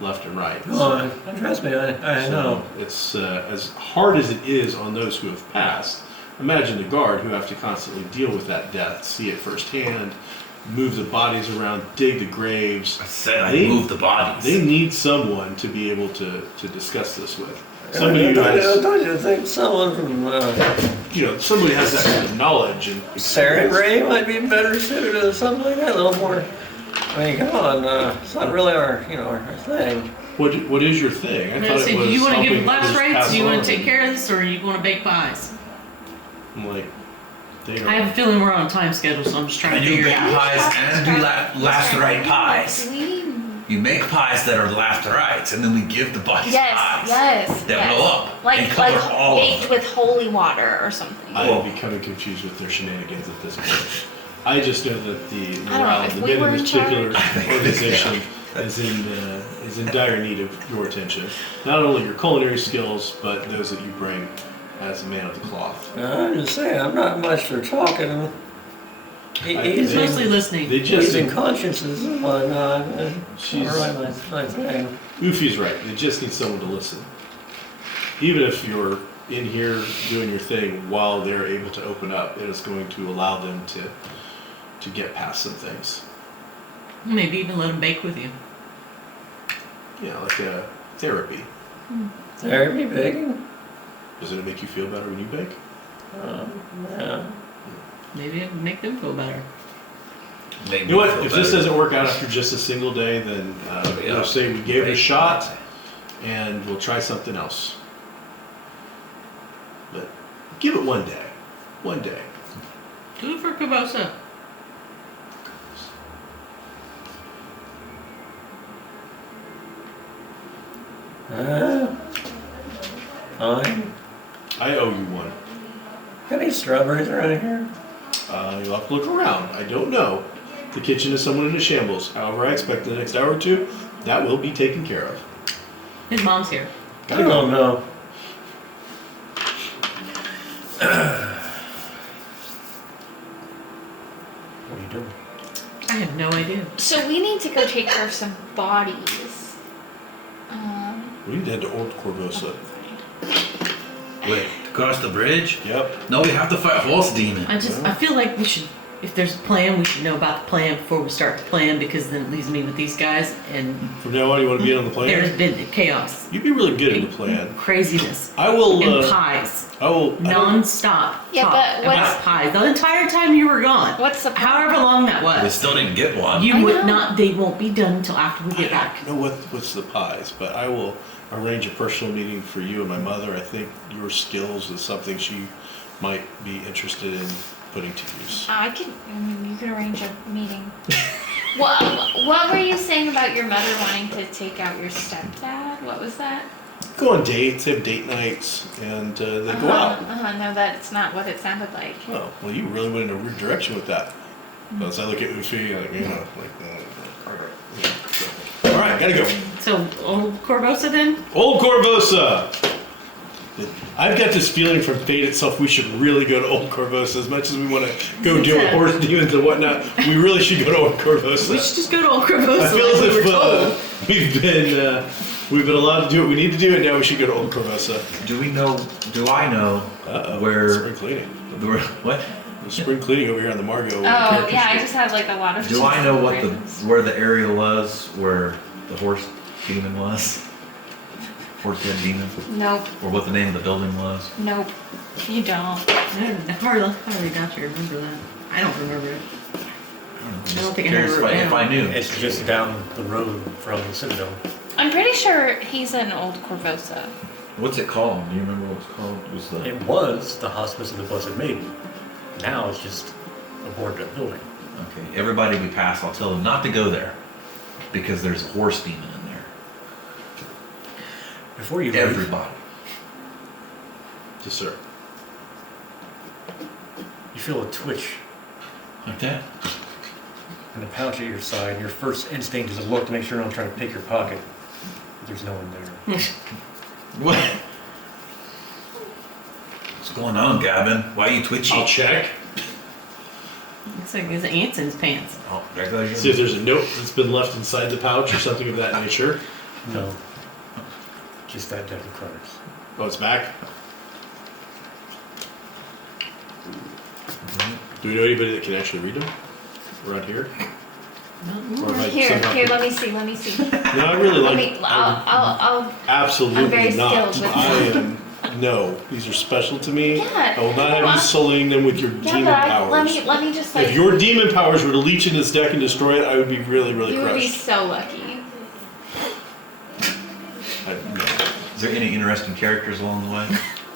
left and right. Oh, trust me, I know. It's as hard as it is on those who have passed. Imagine the guard who have to constantly deal with that death, see it firsthand, move the bodies around, dig the graves. I said I'd They- move the bodies. They need someone to be able to discuss this with. Somebody who I has, thought you think someone from somebody has that kind of knowledge and Sarah Ray might be better suited to something like that. A little more. I mean, come on, it's not really our thing. What is your thing? I Yeah, thought so it was do you want to helping give last just rites? pass Do you want on. to take care of this, or you want to bake pies? I'm like, they I have are. a feeling we're on a time schedule, so I'm just trying And to you figure make it out. pies and do last right pies. You make pies that are last rights, and then we give the bodies Yes, pies yes, that yes. blow up Like and cover all of baked them. with holy water or something. I am becoming confused with their shenanigans at this point. I just know that the know, morale if of the we men were in in this particular charge- organization is in dire need of your attention. Not only your culinary skills, but those that you bring as a man of the cloth. I'm just saying, I'm not much for talking. It's mostly listening. They just Easing consciences and whatnot. She's- All right, my thing. Oofy's right. They just need someone to listen. Even if you're in here doing your thing while they're able to open up, it is going to allow them to get past some things. Maybe even let them bake with you. Like a therapy. Therapy baking? Doesn't it make you feel better when you bake? Yeah. Maybe it'd make them feel better. Make You know me what? feel If this better. doesn't work out after just a single day, then we'll say we gave it a shot, and we'll try something else. But give it one day. One day. Do it for Cabosa. Fine. I owe you one. Got any strawberries around here? You'll have to look around. I don't know. The kitchen is somewhat in a shambles. However, I expect in the next hour or two, that will be taken care of. His mom's here. I don't know. What are you doing? I have no idea. So we need to go take care of some bodies. We need to head to Old Corvosa. Wait, across the bridge? Yep. No, we have to fight horse demon. I feel like we should, if there's a plan, we should know about the plan before we start the plan, because then it leaves me with these guys, and From now on, you want to be in on the there's plan? been chaos, You'd be really good in the plan. craziness, I will. and pies, I will. non-stop Yeah, talk but what's- about pies the entire time you were gone. What's the However long that We was. still didn't get one. You I would know. not. They won't be done until after we I get back. don't know what's the pies, but I will arrange a personal meeting for you and my mother. I think your skills is something she might be interested in putting to use. You can arrange a meeting. What were you saying about your mother wanting to take out your stepdad? What was that? Go on dates, have date nights, and then go out. No, that's not what it sounded like. Oh, well, you really went in a weird direction with that. As I look at Ufi, like, all right, gotta go. So, old Corvosa then? Old Corvosa. I've got this feeling from fate itself we should really go to Old Corvosa. As much as we want to go deal with horse demons and whatnot, we really should go to Old Corvosa. We should just go to old Corvosa. I feel as like we were told. if we've been allowed to do what we need to do, and now we should go to Old Corvosa. Do I know where? Spring cleaning. What? The spring cleaning over here on the Margo. Oh yeah, I just had like a lot of. Do I know what friends. where the area was where the horse demon was? Horse head demon? Nope. Or what the name of the building was? Nope. You don't. I hardly got you remember that. I don't remember it. I don't think I Curious remember it if I knew. It's just down the road from the Citadel. I'm pretty sure he's an old Corvosa. What's it called? Do you remember what it's called? It was the It was the Hospice of the Blessed Maiden. Now it's just a boarded up building. Okay. Everybody we pass, I'll tell them not to go there because there's a horse demon in there. Before you leave, Everybody. Yes, sir. you feel a twitch Like that? in the pouch at your side. Your first instinct is to look to make sure no one's trying to pick your pocket. But there's no one there. What? What's going on, Gavin? Why are you twitchy? I'll check. Looks like there's ants in his pants. Oh, there goes See if there's a note that's been left inside the pouch or something of that nature. No. Just that deck of cards. Oh, it's back. Do we know anybody that can actually read them? Around here? Or am I Here, somehow- let me see. No, I really Let like. me. I'll. I'm Absolutely very not. skilled with I them. am. No, these are special to me. Yeah, I will not have well, you sullying them with your Yeah, demon but powers. let me just like. If your demon powers were to leech in this deck and destroy it, I would be really, really You would be crushed. so lucky. No. Is there any interesting characters along the way?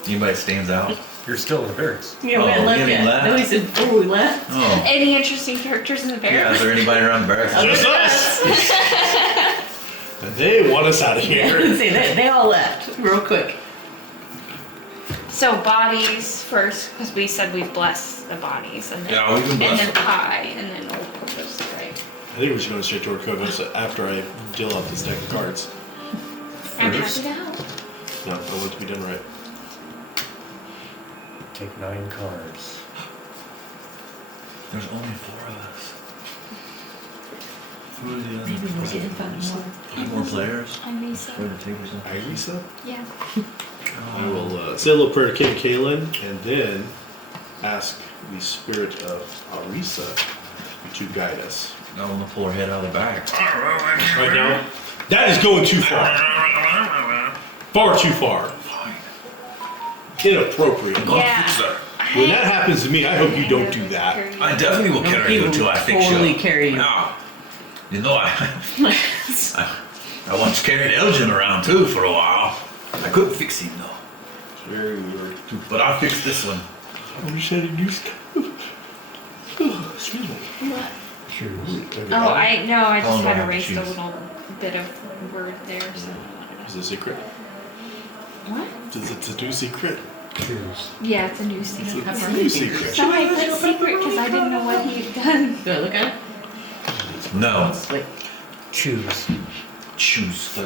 Anybody that stands out? You're still in the barracks. Yeah, we Oh, hadn't left you yet. haven't left? No, he said before we left. Oh. Any interesting characters in the Yeah, barracks? is there anybody around the barracks? Just us. And they want us out of here. See, they all left real quick. So bodies first, because we said we bless the bodies, and then Yeah, we can bless and then them. pie, and then old Corvosa, right? I think we should go straight toward Corvosa after I deal out this deck of cards. I'm happy First. to help. No, I want it to be done right. Take 9 cards. There's only 4 of us. Who are the Maybe we're other getting fun more. more players? I'm Lisa. Where the tables are? Irisa? Yeah. I will say a little prayer to King Kalen and then ask the spirit of Arisa to guide us. I want to pull her head out of the bag. Right now, that is going too far. Far too far. Inappropriate. Yeah. When that happens to me, I hope you don't do that. I definitely will No, carry he you will until I fix totally you. carry you. No. You know, I once carried Elgin around too for a while. I couldn't fix him though. Very weird. But I fixed this one. I wish I didn't use. Excuse me. What? Sure. Oh, I How just long do I had have to erased a choose? little bit of word there, so I wanted Is to. it a secret? What? It's a new secret. Choose. Yeah, it's a new secret. It's a new secret. So I put secret because I didn't know what he'd done. Do I look at it? No. It's like, Choose. Choose.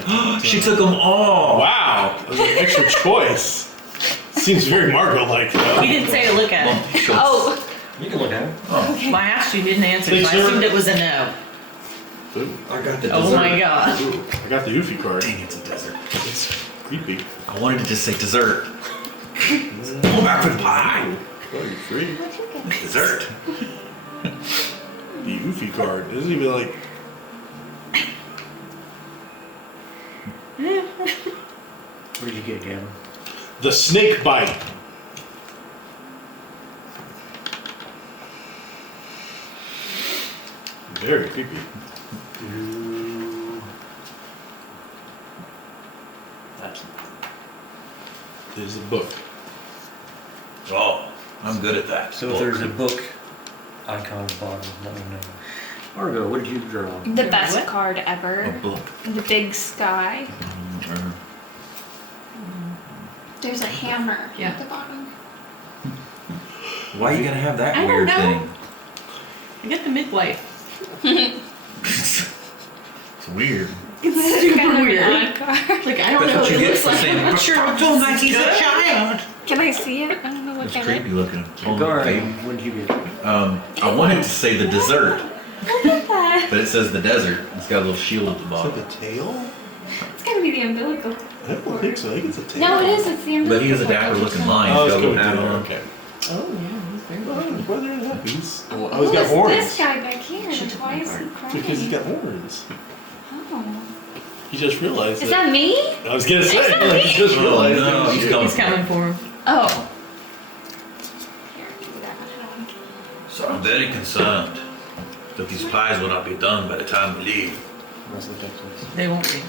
She took them all. Wow, that was an extra choice. Seems very Margot-like, though. he didn't say to look at it. Oh, You can look at it. Oh. Well, I asked you, didn't answer, Thanks, so I sir. assumed it was a no. Ooh, I got the Oh my god. ooh, I got the Yuffie card. Dang, it's a desert. It's creepy. I wanted to just say dessert. Go back for the pie. Oh, you're free. Dessert. The Yuffie card. It isn't even like. What did you get, Gavin? The snake bite. Very creepy. I It is a book. Oh, I'm good at that. So if there's a book icon at the bottom, let me know. Margo, what did you draw? The best What? card A ever. book. The big sky. Mm, There's a hammer Yeah. at the bottom. Why are you gonna have that I don't weird know. thing? I get the midwife. It's weird. It's super Kind of an weird. odd card. Like, I don't That's know what what you it get looks for like. saying, I'm not sure. "Talk to him like he's a child." Can I see it? I don't know what It's kind creepy looking. Gagarin, what did you get? I wanted to say the dessert, Look at that. but it says the desert. It's got a little shield at the Is bottom. that the tail? It's gotta be the umbilical. I don't think so. I think it's a tail. No, it is. It's the umbilical. But he has a dapper looking lion. Oh, He's it's got a coming little hat through there. on. Okay. Oh, yeah, he's very Well, good. whether it happens. Oh, Who he's got is horns. this guy back here? Should Why is he crying? Because he's got horns. Oh. He just realized Is that me? I was gonna say, Is that like, me? he just Oh, realized. no, it was he's you. coming. He's coming for him. Oh. Here, give me that one. So I'm very concerned that these pies will not be done by the time we leave. Russell Texas. They won't be.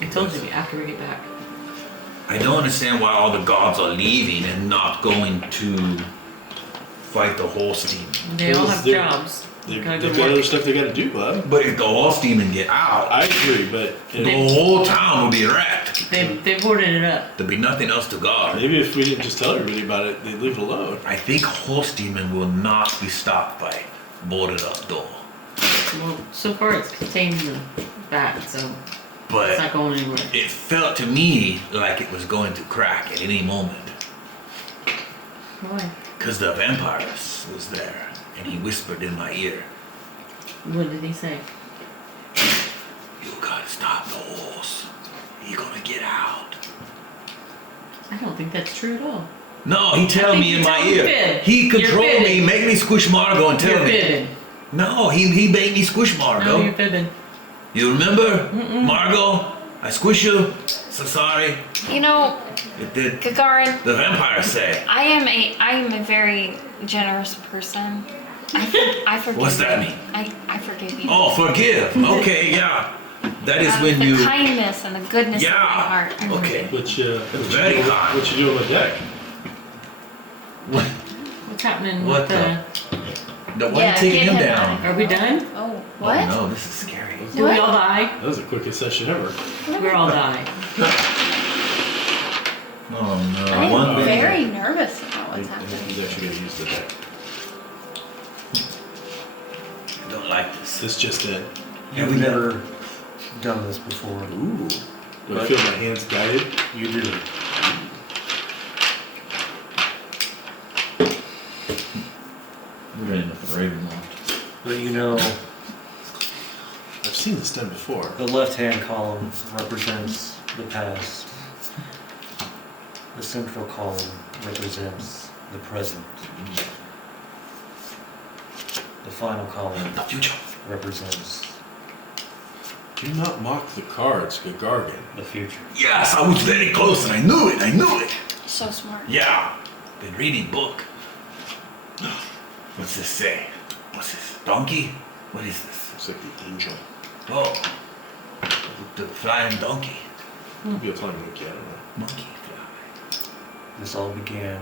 I told you after we get back. I don't understand why all the gods are leaving and not going to fight the horse demon. They all Because have they're- jobs. They've Gotta got go other work. stuff they gotta do, bud. But if the horse demon get out, I agree, but the whole town will be wrecked. They've boarded it up. There'll be nothing else to guard. maybe if we didn't just tell everybody about it, they'd leave it alone. I think horse demon will not be stopped by boarded up door. Well, so far it's contained in the bat, so it's But not going anywhere. it felt to me like it was going to crack at any moment. Why? Because the vampirus was there and he whispered in my ear, What did he say? "You gotta stop the horse. He gonna get out." I don't think that's true at all. No, he tell think me you in my tell him ear. fib. He You're control me, fibbing. make me squish Margo and tell You're me. fibbing. No, he made me squish Margo. No, you're fibbing. You remember? Margo? I squish you. So sorry. You know, It did. Gagarin, The vampire say. I am a very generous person. I forgive What's that you. mean? I forgive you. Oh, forgive. Okay, yeah. That is when the you. kindness and the goodness of my Yeah. heart. I Okay. What very you kind. what you do on the deck? What's happening What with the... Why Yeah, are you taking get him him down? out. Are we done? Oh, what? Oh no, this is scary. Do we all die? That was the quickest session ever. We're all die. Oh no. I One am thing. very nervous about I what's think happening. he's actually gonna use the deck. I don't like this. This just in. You've never done this before. Ooh. Do I feel my hands guided? You do. We're in the Ravenloft. But you know, I've seen this done before. the left-hand column represents the past. The central column represents the present. The final column The future. represents Do not mock the cards, Gagargan. the future. Yes, I was very close and I knew it. I knew it. So smart. Yeah. Been reading book. What's this say? What's this? Donkey? What is this? Looks like the angel. Oh. The flying donkey. Could be a flying monkey, I don't know. Monkey fly. This all began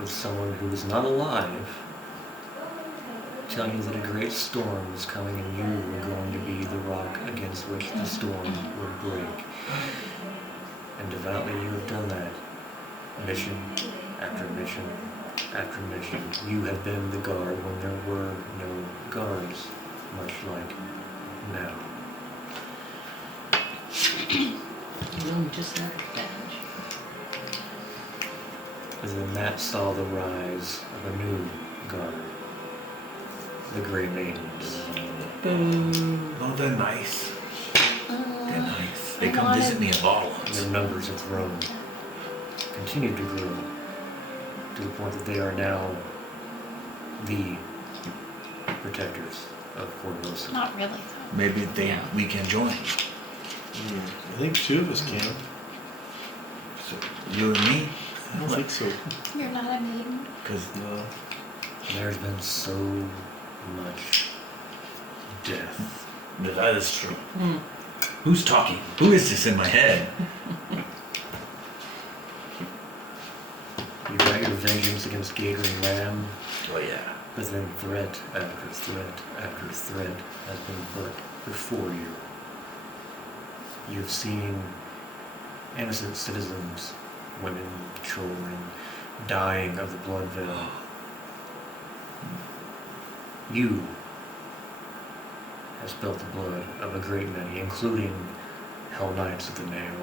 with someone who is not alive telling you that a great storm was coming and you were going to be the rock against which the storm would break. And devoutly you have done that. Mission after mission after mission. You have been the guard when there were no guards, much like now. We just had a badge. And then that saw the rise of a new guard. The Grey Maidens. Boom. No, they're nice. They're nice. They I come wanted- visit me at Balllands. Their numbers have grown, continue to grow, to the point that they are now the protectors of Corvosa. Not really. Maybe Yeah. we can join. I think two of us can. So you and me? I don't think so. You're not a maiden. Because No. There's been so much death. that is true. Who's talking? Who is this in my head? vengeance against Gator and Lamb, Oh yeah. but then threat after threat after threat has been put before you. You've seen innocent citizens, women, children, dying of the blood veil. You have spilt the blood of a great many, including Hell Knights of the Nail.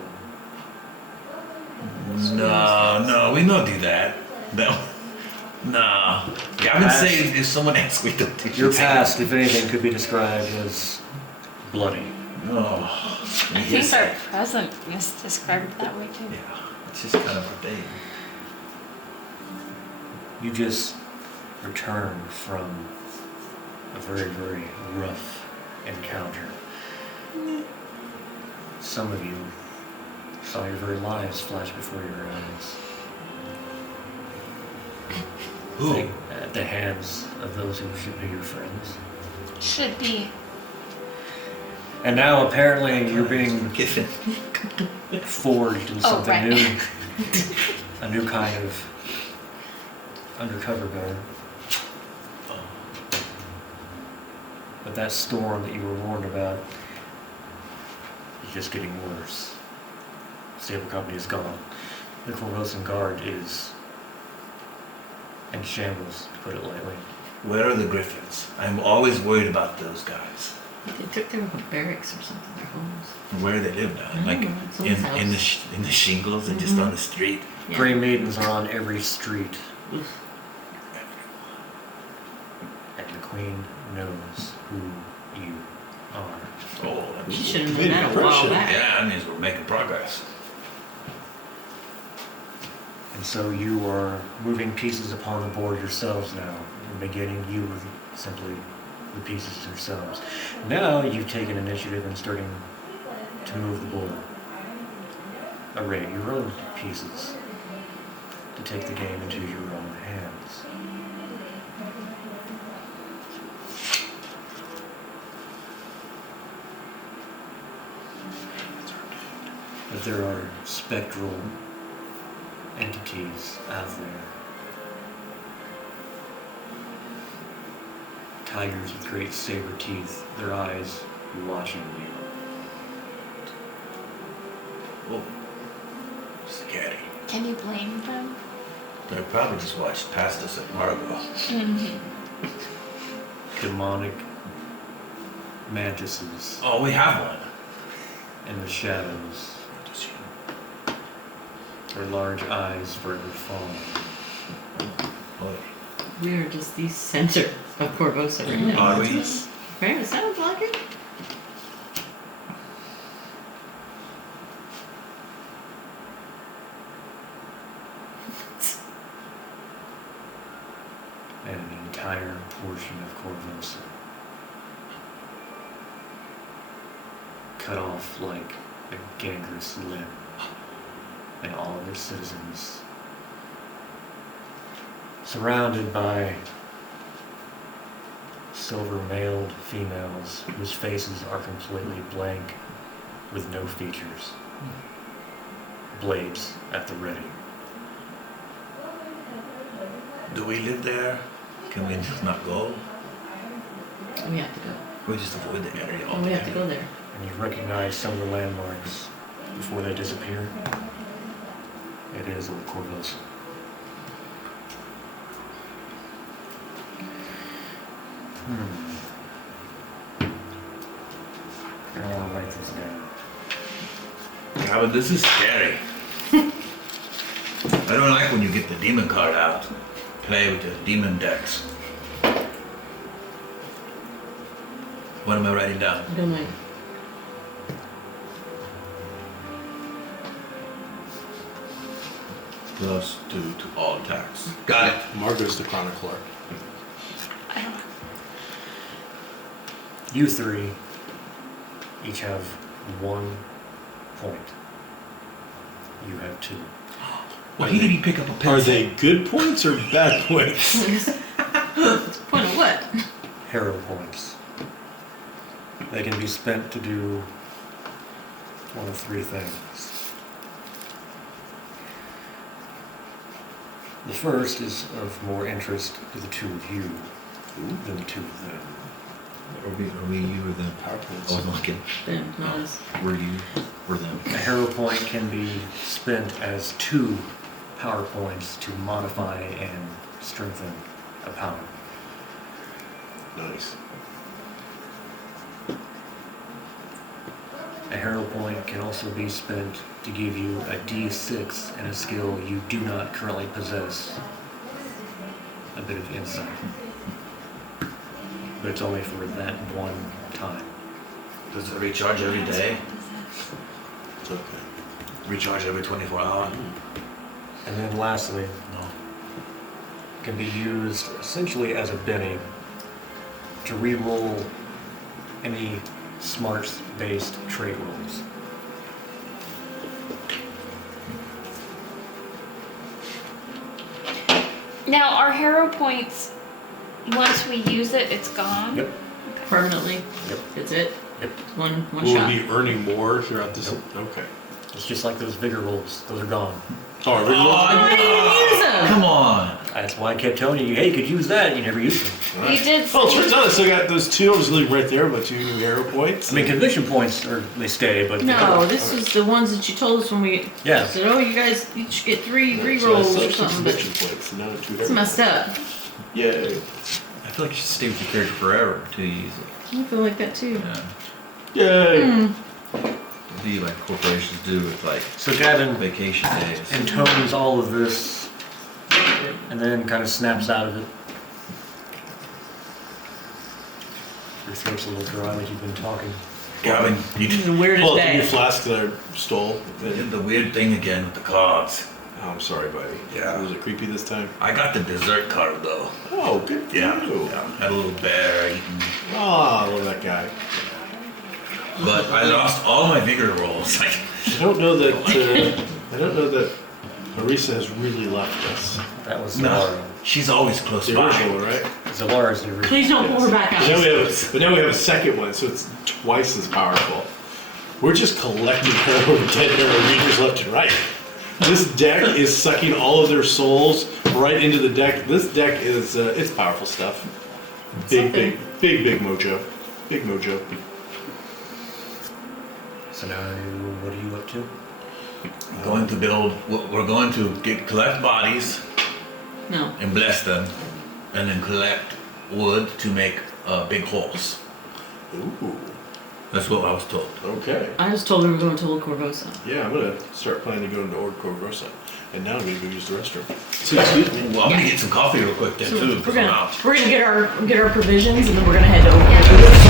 No, we don't do that. No. Gavin said if someone asks, we don't do Your that. past, if anything, could be described as bloody. Oh. I think our present is described that way too. Yeah, it's just kind of a day. You just returned from a very, very rough encounter. Some of you saw your very lives flash before your eyes. Who? At the hands of those who should be your friends. Should be. And now apparently you're being Kiffin. forged in Oh, something right. new. A new kind of undercover guard. But that storm that you were warned about is just getting worse. Stable company is gone. The Corvosan Guard is in shambles, to put it lightly. Where are the Griffins? I'm always worried about those guys. They took their barracks or something, their homes. Where they live now? Like someone's house. in the shingles and just on the street. Yeah. Grey Maidens are on every street, Oof. and the Queen knows who you are. Oh, You that's should have Made known an that a while impression. back. yeah, that means we're making progress. And so you are moving pieces upon the board yourselves now. In the beginning, you were simply the pieces yourselves. Now you've taken initiative and starting to move the board. Array your own pieces to take the game into your own hands. But there are spectral entities out there. Tigers with great saber teeth, their eyes watching you. Oh, scary. Can you blame them? They probably just watched past us at Margot. Demonic mantises Oh, we have one. in the shadows, their large eyes forever falling. Oh, We are just the center of Corvosa right now. are we? Right? It sounds like it. And an entire portion of Corvosa cut off like a gangrenous limb, and all of its citizens surrounded by silver-mailed females whose faces are completely blank with no features. Blades at the ready. Do we live there? Can we just not go? We have to go. We just avoid the area Oh, we have to altogether. go there. And you recognize some of the landmarks before they disappear. It is Old Corvosa. I don't want to write this down. Yeah, but this is scary. I don't like when you get the demon card out. Play with the demon decks. What am I writing down? I don't know. +2 to all attacks. Got it. Margot's the chronicler. I don't know. You three each have 1 point. You have 2. Well, he didn't pick up a pencil. Are they good points or bad points? Point of what? Hero points. They can be spent to do one of 3 things. The first is of more interest to the two of you than the two of them. Are we you or them? PowerPoints. I wasn't looking. Them, not us. We're you, we're them. A hero point can be spent as 2 power points to modify and strengthen a power. Nice. A hero point can also be spent to give you a D6 and a skill you do not currently possess. A bit of insight. But it's only for that one time. Does it recharge every day? It's okay. Recharge every 24 hours? And then lastly, No. can be used essentially as a Benny to re-roll any smarts-based trait rolls. Now, our hero points, once we use it, it's gone? Yep. Permanently. Yep. That's it. Yep. One Will shot. we be earning more throughout this? Nope. Okay. It's just like those vigor rolls. Those are gone. Oh, Why didn't you use them? Come on. That's why I kept telling you, hey, you could use that. You never used them. You did Well, it say- turns out I still got those 2. I was leaving right there, but 2 new hero points. I mean, conviction points, they stay, but... No, this was the ones that you told us when we Yeah. said, oh, you guys each get 3 So I re-rolls still or have 2 something, but conviction points. Now 2 it's hero messed up. points. Yay. I feel like you should stay with your character forever until you use it. I feel like that too. Yeah. Yay. Be like corporations do with like So Gavin vacation days. intones all of this and then kind of snaps out of it. Your throat's a little dry like you've been talking. Gavin, you This is did the weirdest Pull out the new day. flask that I stole. the weird thing again with the cards. Oh, I'm sorry, buddy. Yeah. Was it creepy this time? I got the dessert card though. Oh, good for Yeah. you. Had a little bear eating. Oh, I love that guy. But I lost all my vigor rolls. Like, I don't know that. I don't know that Marisa has really left us. That was no, Zalara. she's always close The by. original, right? Zalara's the original. Please don't pull her back But now, out. but now we have a second one, so it's twice as powerful. We're just collecting dead hero readers left and right. This deck is sucking all of their souls right into the deck. This deck is it's powerful stuff. Big mojo. Big mojo. So now, what are you up to? Going to build. We're going to collect bodies No. and bless them, and then collect wood to make big holes. Ooh. That's what I was told. Okay. I just told her we were going to Old Corvosa. Yeah, I'm gonna start planning to go into Ord Corvosa. And now I'm gonna go use the restroom. So excuse me. Well, I'm gonna get some coffee real quick then So too, we're because I'm gonna out. we're gonna get our provisions and then we're gonna head to Old Corvosa.